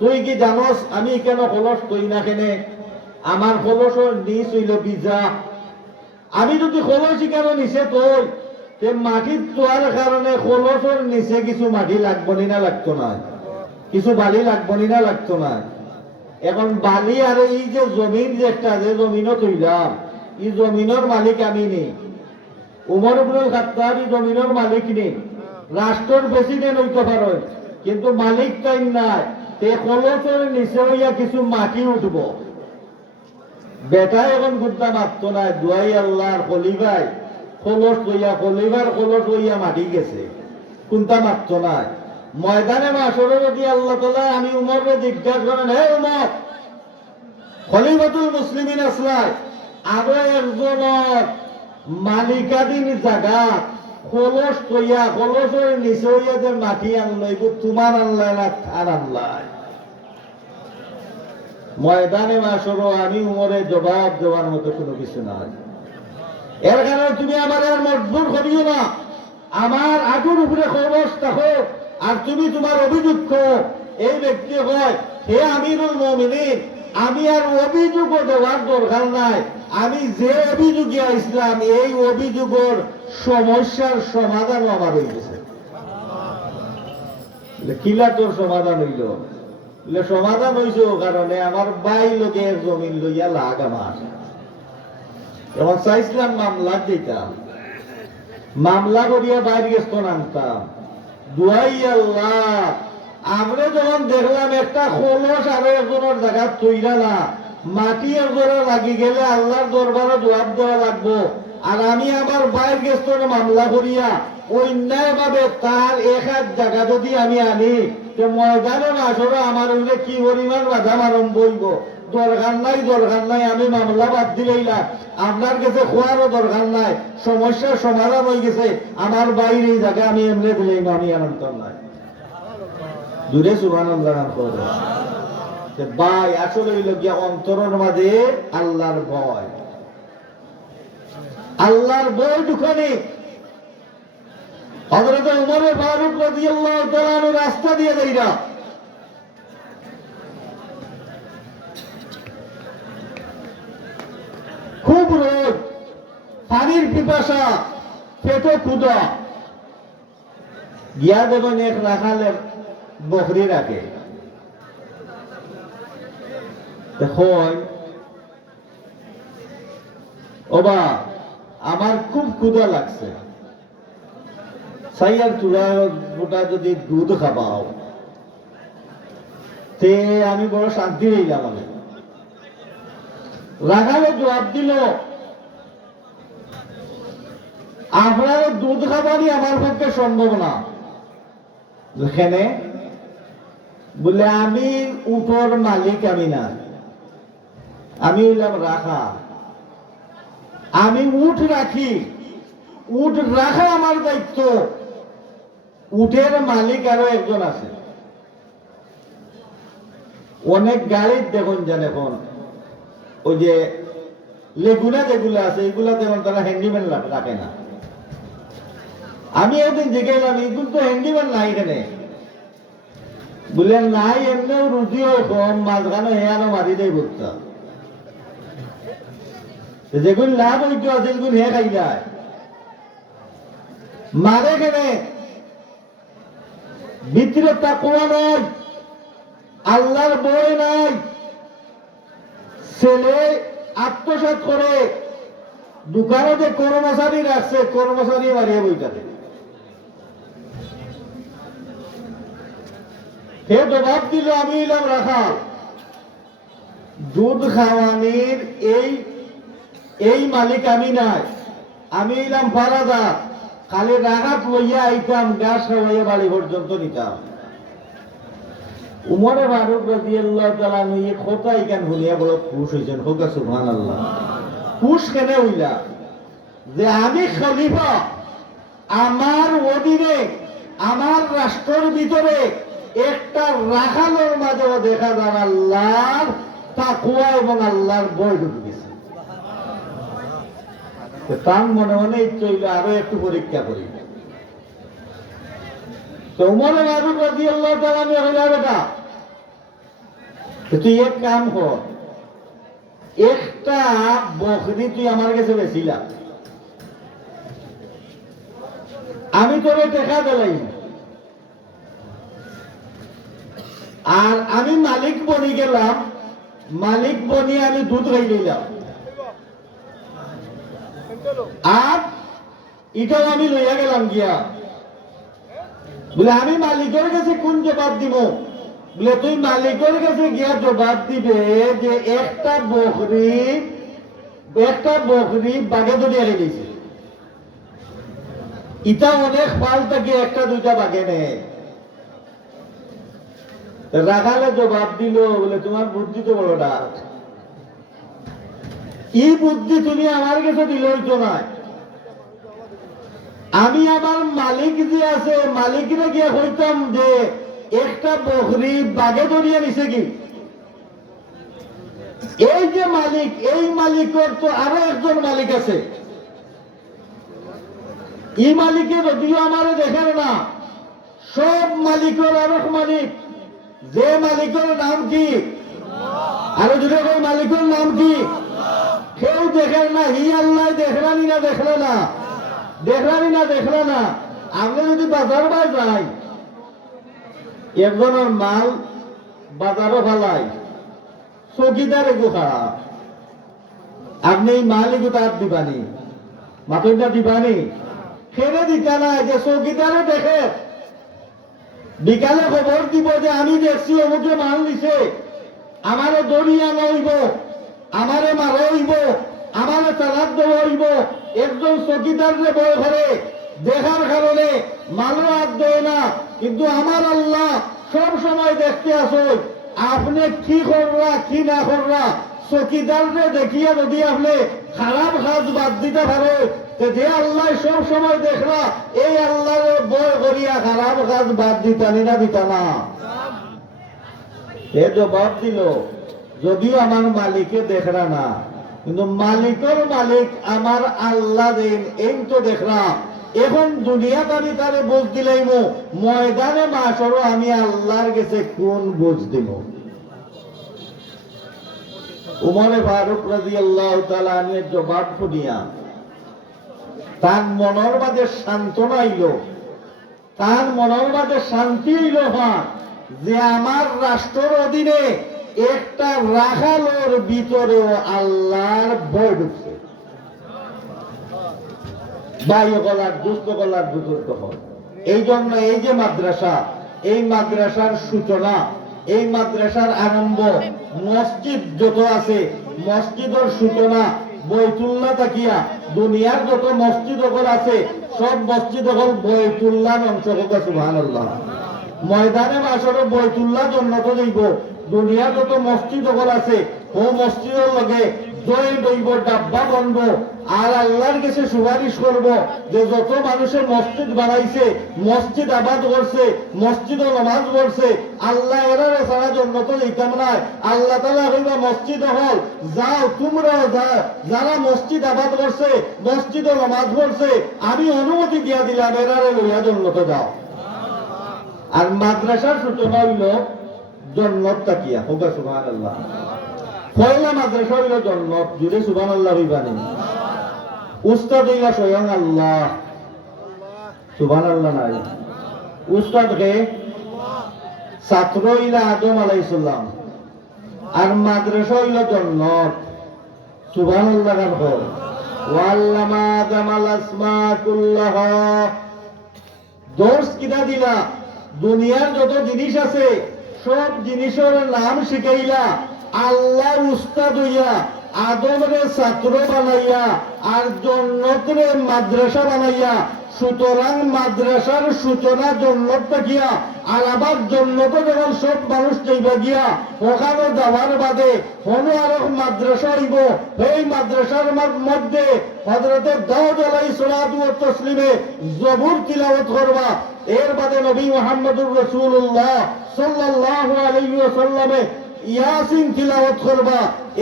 তুই কি জানস আমি কেন খোলস তৈ না? কেনে আমার খোলসর নিচ হইল বিজা। আমি যদি খোলসই কেন নিচে তৈ তে মাটির তোয়ার কারণে খোলসর নিচে কিছু মাটি লাগবো না, লাগতো না, কিছু বালি লাগবো না, লাগতো না। এখন বালি আর এই যে জমিন যে একটা যে জমিনও তৈলাম, এই জমিনের মালিক আমি নেই। উমর ইবনুল খাত্তাব জমিনের মালিক নেই, রাষ্ট্রের প্রেসিডেন্ট হইতে পারে কিন্তু মালিক তাই নাই। তে খোলসের নিচে হইয়া কিছু মাটি উঠবো, বেটা এখন গুদ্দা মারত না, দুয়াই আল্লাহর খলিফাই খোলস লইয়া খলিফার খোলস লইয়া মাটি গেছে, কোনটা মারত না। ময়দানে মাসরে যদি আল্লাহ তাআলা আমি উমরকে জিজ্ঞাসা করেন, হে উমর খলিফাতুল মুসলিমিন আসলাই আরো একজনের মালিকাধীন জায়গা খোলস তৈয়া খোলসের নিচে হইয়া যে মাটি আনলো এগুলো তোমার আনলাই না তার আনলাই? ময়দানে মাসর আমি উমরে জবাব দেওয়ার মতো কোনো কিছু নাই। এর কারণে তুমি আমার আর মজবুর করিও না, আমার আগুর উপরে খরচ থাকো আর তুমি তোমার অভিযোগ এই ব্যক্তি হয়, হে আমিরুল মুমিনিন আমি আর অভিযোগ দেওয়ার দরকার নাই, আমি যে অভিযোগে আসলাম এই অভিযোগের সমস্যার সমাধান আমার হয়ে গেছে। কিলা তোর সমাধান হইল? সমাধান হয়েছে ও কারণে আমার বাই লোকে জমিন লইয়া লাগ আমার, এখন চাইছিলাম মামলা দিতাম, মামলা করিয়া বাইরে গেছ আনতাম। দুয়াই আল্লাহ আমরা যখন দেখলাম একটা খোলস আরো একজনের জায়গা তৈরা না, মাটি একজোড়া লাগি গেলে আল্লাহর দরবারে জবাব দেওয়া লাগবো। আর আমি আমার বাইর গেছ মামলা করিয়া অন্যায় ভাবে তার এক হাত জায়গা যদি আমি আনি ময়দানে আসলে আমার হইলে কি পরিমাণ বাধা মারণ বইব। দরকার নাই, দরকার নাই, আমি মামলা বাদ দিলাম, আপনার কাছে খোয়ারও দরকার নাই, সমস্যার সমাধান হয়ে গেছে, আমার বাইরে এই জায়গা আমি এমনি দিলাম, আমি আনতাম নাই। দূরে সুবহানাল্লাহ করো ভাই, আসলে হইল গিয়া অন্তরের মাঝে আল্লাহর ভয়, আল্লাহর ভয় ঢুকানি। হযরত উমর ফারুক রাদিয়াল্লাহু তাআলা রাস্তা দিয়ে যাইরা খুব রোদ, পানির পিপাসা, পেটে ক্ষুধা, গিয়া দেবেন এক রাখালের বকরি রাখে, ওবা আমার খুব ক্ষুধা লাগছে, সাইয়ার চূড়া যদি দুধ খাবাও তে আমি বড় শান্তি হইলাম। আমি রাখালে জবাব দিল, আপনার দুধ খাবারই আমার পক্ষে সম্ভব না। এখানে বলে আমি উঠোর মালিক আমি না, আমি হইলাম রাখা, আমি উঠ রাখি, উঠ রাখা আমার দায়িত্ব। উঠের মালিক আরো একজন আছে। অনেক গাড়ির দেখুন যান এখন ওই যে লেগুনা যেগুলো আছে এগুলা দেখুন তারা হ্যান্ডিম্যান রাখে না। আমি একদিন জিজ্ঞাসলাম এগুলো তো হ্যান্ডিম্যান নাই এখানে, বললেন নাই এমনিও রুটিও কম মাঝখানে হেয়ানো মারি দেয় বুঝতা, যেগুলো লাভ হইতো আছে এগুলো হে খাই যায় মারে কেনে। ভিতরে তাকওয়া নাই, আল্লাহর ভয় নাই, ছেলে আত্মসাৎ করে দোকানে যে কর্মচারী রাখছে কর্মচারী মারিয়ে বইটাতে হে জবাব দিল আমি এলাম রাখা। দুধ খাওয়ানির এই মালিক আমি নাই, আমি এলাম ফারাদার। খালি রাগাত লইয়া আইতাম, গাছ খাওয়াইয়া বাড়ি পর্যন্ত নিতাম। উমরে ফারুক রাদিয়াল্লাহু তাআলা নিয়ে খোতাই কেন শুনিয়া বড় খুশ হইছেন, হোক সুবহানাল্লাহ। খুশ কেন হইলা যে আমি খলিফা, আমার অধীনে আমার রাষ্ট্রের ভিতরে একটা রাখালোর মাঝে দেখা যান আল্লাহর তাকওয়া এবং আল্লাহর ভয় ঢুকে গেছে। তার মনে মনে ইচ্ছে হইল আরো একটু পরীক্ষা করি। তো উমরে ফারুক রাদিয়াল্লাহু তাআলা হইলা বেটা তুই এক কাম কর, একটা বকরি তুই আমার কাছে বেছিলা, আমি তোরে দেখা দিলাই, আর আমি মালিক বনি গেলাম, মালিক বনি আমি দুধ খাই নিলাম, আর এটাও আমি লইয়া গেলাম গিয়া। বলে আমি মালিকের কাছে কোন জবাব দিব? বলে তুই মালিকের কাছে গিয়া জবাব দিবে যে একটা বকরি বাঘে ধরে এনে দিয়েছে। ইটা অনেক পাল থেকে একটা দুইটা বাঘে নেয়। রাখালে জবাব দিল বলে তোমার বুদ্ধি তো বড় ডাক, এই বুদ্ধি তুমি আমার কাছে দিল হইতো না। আমি আমার মালিক যে আছে মালিকরে গিয়ে কইতাম যে একটা বকরি বাঘে ধরিয়ে নিছে কি। এই যে মালিক, এই মালিকের তো আরো একজন মালিক আছে, এই মালিকের যদিও আমার দেখেন না, সব মালিকের আরো মালিক, যে মালিকের নাম কি, আরো যদি ওই মালিকের নাম কি কেউ দেখেন না, হি আল্লাহ দেখলানি না দেখলো না, দেখলানি না দেখলো না। আমরা যদি বাজার বাই যাই, একজনের মাল বাজারও ফালাই, চৌকিদার এগু খারাপ, আপনি এই মাল এগু তার দিবানি, মাতনটা দিবানি, খেলে দিতা না যে চৌকিদারে দেখে বিকালে খবর দিব যে আমি দেখছি অমুকে মাল দিছে, আমারে দরিয়া নইব, আমারে মারা হইব, আমারে চালাক দেওয়া হইব। একজন চৌকিদারে বয় করে দেখার কারণে মালও হাত দেয় না, কিন্তু আমার আল্লাহ সব সময় দেখতে আসো আপনি কি কররা কি না কররা। চৌকিদারে দেখিয়া যদি আপনি খারাপ কাজ বাদ দিতে পারো, যে আল্লাহ সব সময় দেখলা এই আল্লাহর বয় করিয়া খারাপ কাজ বাদ দিতানি না দিতা না। এ জবাব দিল যদিও আমার মালিকে দেখরা না, কিন্তু মালিকের মালিক আমার আল্লাহ দেন এই তো দেখরা। এখন দুনিয়াতে আমি তারে বুঝ দিলাইম, ময়দানে মাসরও আমি আল্লাহর কাছে কোন বুঝ দিব। উমরে ফারুক রাদিয়াল্লাহু তাআলা আনহুর জবাব শুনিয়া তার মনের মাঝে সান্ত্বনা আইল, তার মনের মাঝে শান্তি হইল যে আমার রাষ্ট্রের অধীনে একটা রাখালোর ভিতরেও আল্লাহর ভয় ঢুকছে। বায়ু গলার দুস্থ গলার বুজুর্গ হয়। এই জন্য এই যে মাদ্রাসা, এই মাদ্রাসার সূচনা, এই মাদ্রাসার আরম্ভ, মসজিদ যত আছে মসজিদের সূচনা বৈতুল্লাহ তাকিয়া দুনিয়ার যত মসজিদ হল আছে সব মসজিদ হল বৈতুল্লাহ অংশ হোক সুবহানাল্লাহ। ময়দানে মাসর বৈতুল্লাহ জন্নত দিব দুনিয়ার যত মসজিদ হল আছে ও মসজিদের লগে জয়েন্ট হইব, ডাব্বা বনব আর আল্লাহর কাছে সুপারিশ করব যে যত মানুষের মসজিদ বানাইছে, মসজিদ আবাদ করছে, মসজিদ নামাজ পড়ছে, আল্লাহ এরা সারা জন্নত দিতাম নাই। আল্লাহ তাআলা হইবা মসজিদ হল যাও তোমরাও যাও, যারা মসজিদ আবাদ করছে, মসজিদ নামাজ পড়ছে, আমি অনুমতি দিয়া দিলাম এরারে লইয়া জন্নত যাও। আর মাদ্রাসার সূচনা হইল জন্নত তাকিয়া হোক সুবহানাল্লাহ। পয়লা মাদ্রাসা হইল জন্নত, জুড়ে সুবহানাল্লাহ হইবানি। উস্তাদ হইলা স্বয়ং আল্লাহ, সুবহানাল্লাহ নাই। উস্তাদ কে ছাত্র হইলা আদম আলাইহিস সালাম, আর মাদ্রাসা হইল জন্নত, সুবহানাল্লাহ গান হয়। ওয়াল্লামা আদামাল আসমা কুল্লাহা, দর্শ কিনা দিলা দুনিয়ার যত জিনিস আছে সব জিনিসের নাম শিখাইলা। আল্লাহ উস্তাদ হইয়া আদমরে ছাত্র বানাইয়া আর জন্নতরে মাদ্রাসা বানাইয়া। সুতরাং মাদ্রাসার সূচনা জন্নত থাকিয়া আর আবার জন্নত যখন সব মানুষ যাইবা গিয়া ওখানে যাওয়ার বাদে হনু আরো মাদ্রাসা হইব। এই মাদ্রাসার মধ্যে হযরতে দাউদ আলাইহিস সালাতু ওয়াত তাসলিমে জবুর তিলাওয়াত করবা। এর বাদে নবী মুহাম্মদুর রাসূলুল্লাহ সাল্লাল্লাহু আলাইহি ওয়াসাল্লামে ইয়াসিন তিলাওয়াত করবা।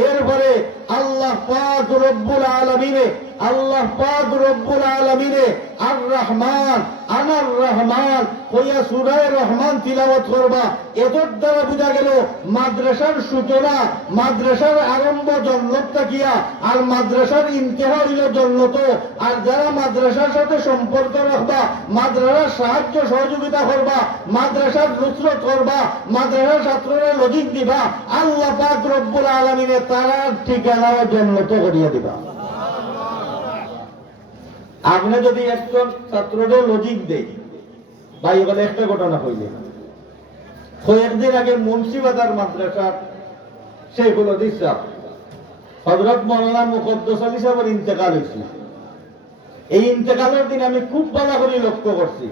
এরপরে আল্লাহ পাক রব্বুল আলামিনে আর রহমান আনার রহমান কইয়া সূরা রহমান তিলাওয়াত করবা। এতর দ্বারা বুঝা গেল মাদ্রাসার সূচনা, মাদ্রাসার আরম্ভ জন্নত থাকিয়া আর মাদ্রাসার ইন্তেহা হইল জন্নত। আর যারা মাদ্রাসার সাথে সম্পর্ক রাখবা, মাদ্রাসার সাহায্য সহযোগিতা করবা, মাদ্রাসার নুসরত করবা, মাদ্রাসার ছাত্ররা লজিক দিবা, আল্লাহ পাক রব্বুল আলামিনে তারা ঠিকানা জন্নত করিয়া দিবা। আপনি যদি একজন ছাত্রদের লজিক দেয়, ভাই বলে একটা ঘটনা হইলে কয়েকদিন আগে মুন্সিবাজার মাদ্রাসার শেখুল হাদিস সাহেব হযরত মাওলানা মুকদ্দাস আলী সাহেবের ইন্তেকাল হয়েছিল। এই ইন্তেকালের দিন আমি খুব ভালো করে লক্ষ্য করছি,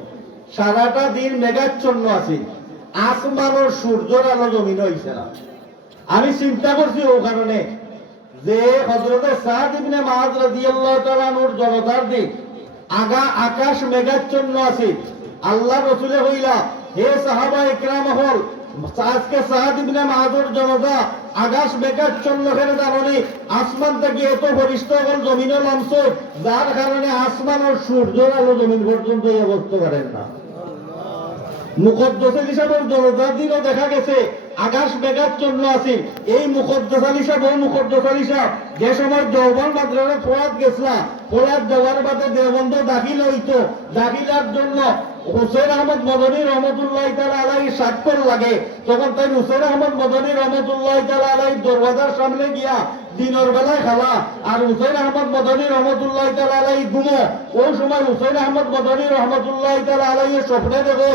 সারাটা দিন মেঘাচ্ছন্ন আছে, আসমানের সূর্যের আলো জমিন হয়েছে না। আমি চিন্তা করছি ও কারণে যে হযরতে সাদ ইবনে মুআয রাদিয়াল্লাহু তাআলা আনহুর জনতার দিন আগা আকাশ মেঘাচ্ছন্ন আছে। আল্লাহ রাসূলে হইলা হে সাহাবা ইকরাম হল আজকে সাদ ইবনে মুআযের জনতা আকাশ মেঘাচ্ছন্ন করে জাননি আসমান থেকে এত বরিষ্ঠ হল জমিনে নামছে, যার কারণে আসমানের সূর্যের আলো জমিন পর্যন্ত অবস্থা করেন না। মুকদ্দাস আলী সাহেবের জনতার দিনও দেখা গেছে আকাশ মেঘাচ্ছন্ন আছে। এই মুকদ্দাস আলী সাহেব যে সময় যৌবন মাদ্রাসা ফোরাত গেছিলাম, ফোরাত যাওয়ার বাদে দেওবন্দ দাখিল হইতো, দাখিলার জন্য হুসেন আহমদ মদনী রহমতুল্লাহ তাআলা আলাইহি স্বাক্ষর লাগে। তখন তাই হুসেন আহমদ মদনী রহমতুল্লাহ তাআলা আলাইহি দরওয়াজার সামনে গিয়া দিনের বেলায় খালা আর হুসেন আহমদ মদনী রহমতুল্লাহ তাআলা আলাইহি ঘুমো। ওই সময় হুসেন আহমদ মদনী রহমতুল্লাহ তাআলা আলাইহি স্বপ্নে দেখো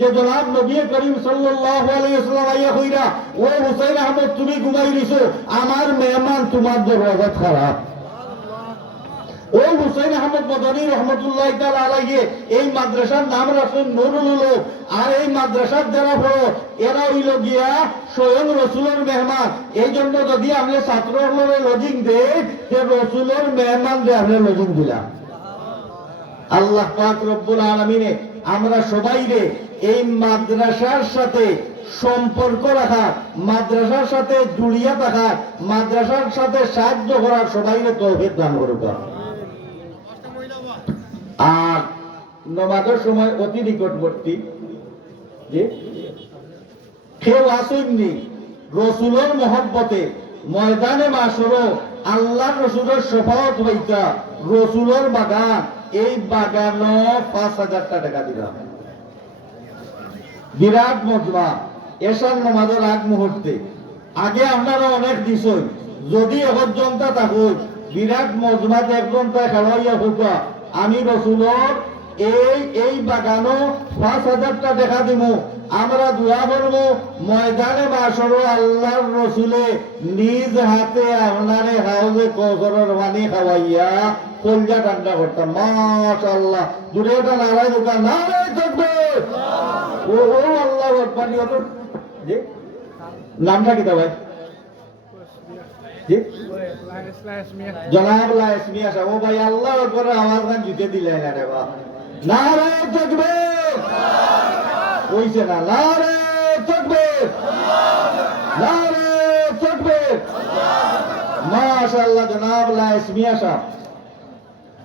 যে জনাব নবী করিম সাল্লাল্লাহু আলাইহি ওয়াসাল্লাম আইয়া কইরা ও হুসাইন আহমদ তুমি ঘুমাই রইছো, আমার মেহমান তোমার দরওয়াজা খারাপ। ও হুসাইন আহমদ মদনী রহমতুল্লাহ তাআলা আলাইহি এই মাদ্রাসার নাম রাখছেন নুরুল উলুম। আর এই মাদ্রাসার যারা পড়ো এরা হইল গিয়া স্বয়ং রসুলের মেহমান। এই জন্য যদি আপনি ছাত্রগুলোরে লজিং দেয় যে রসুলের মেহমান রে আপনি লজিং দিলাম। আল্লাহ পাক রব্বুল আলামিনে আমরা সবাই রে এই মাদ্রাসার সাথে সম্পর্ক রাখা, মাদ্রাসার সাথে জুড়িয়া থাকা, মাদ্রাসার সাথে সাহায্য করার সবাইকে তৌফিক দান করুক। আর নামাজের সময় অতি নিকটবর্তী যে কেউ আসেননি রসুলের মহব্বতে ময়দানে মাসরও আল্লাহ রসুলের শফাত হইতা রসুলের বাগান, এই বাগানও ৫,০০০ টাকা দিলাম। বিরাট মজমা এশার নামাজের আগ মুহূর্তে আগে আপনারা অনেক দিছই, যদি একজনটা থাকুক বিরাট মজমাতে একজনটা খেলাইয়া হুকা আমি রসুলর এই বাগানও ৫,০০০ টাকা দিব। আমরা দোয়া করব ময়দানে মাশর আল্লাহর রসুলে নিজ হাতে আপনারে হাউজে কৌসরের পানি খাওয়াইয়া কলজা ঠান্ডা করতাম। মাশাআল্লাহ, দূরে একটা নারায় দোকান নারায় থাকবে। ও আল্লাহ পানি হতো জি, নামটা কি তা ভাই? জি, জনাব লায়েস মিয়া সাহেব। ও ভাই আল্লাহ আকবার, আওয়াজ গান জুতে দিলেন না রে বাবা। নারায় থাকবে কইছে না, নারায় থাকবে, নারায় থাকবে। মাশাআল্লাহ, জনাব লায়েস মিয়া সাহেব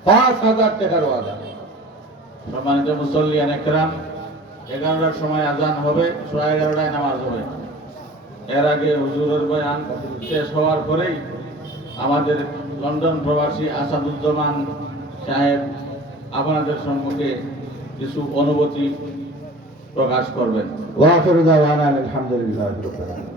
৫,০০০ টাকার ওয়াদা। সম্মানিত মুসল্লিয়ান একরাম, 11টার সময় আজান হবে, 11:30টায় নামাজ হবে। এর আগে হুজুরের বয়ান শেষ হওয়ার পরেই আমাদের লন্ডন প্রবাসী আসাদুজ্জামান সাহেব আপনাদের সম্মুখে কিছু অনুভূতি প্রকাশ করবেন। ওয়া আখিরু দাওয়ানা আলহামদুলিল্লাহি রাব্বিল আলামিন।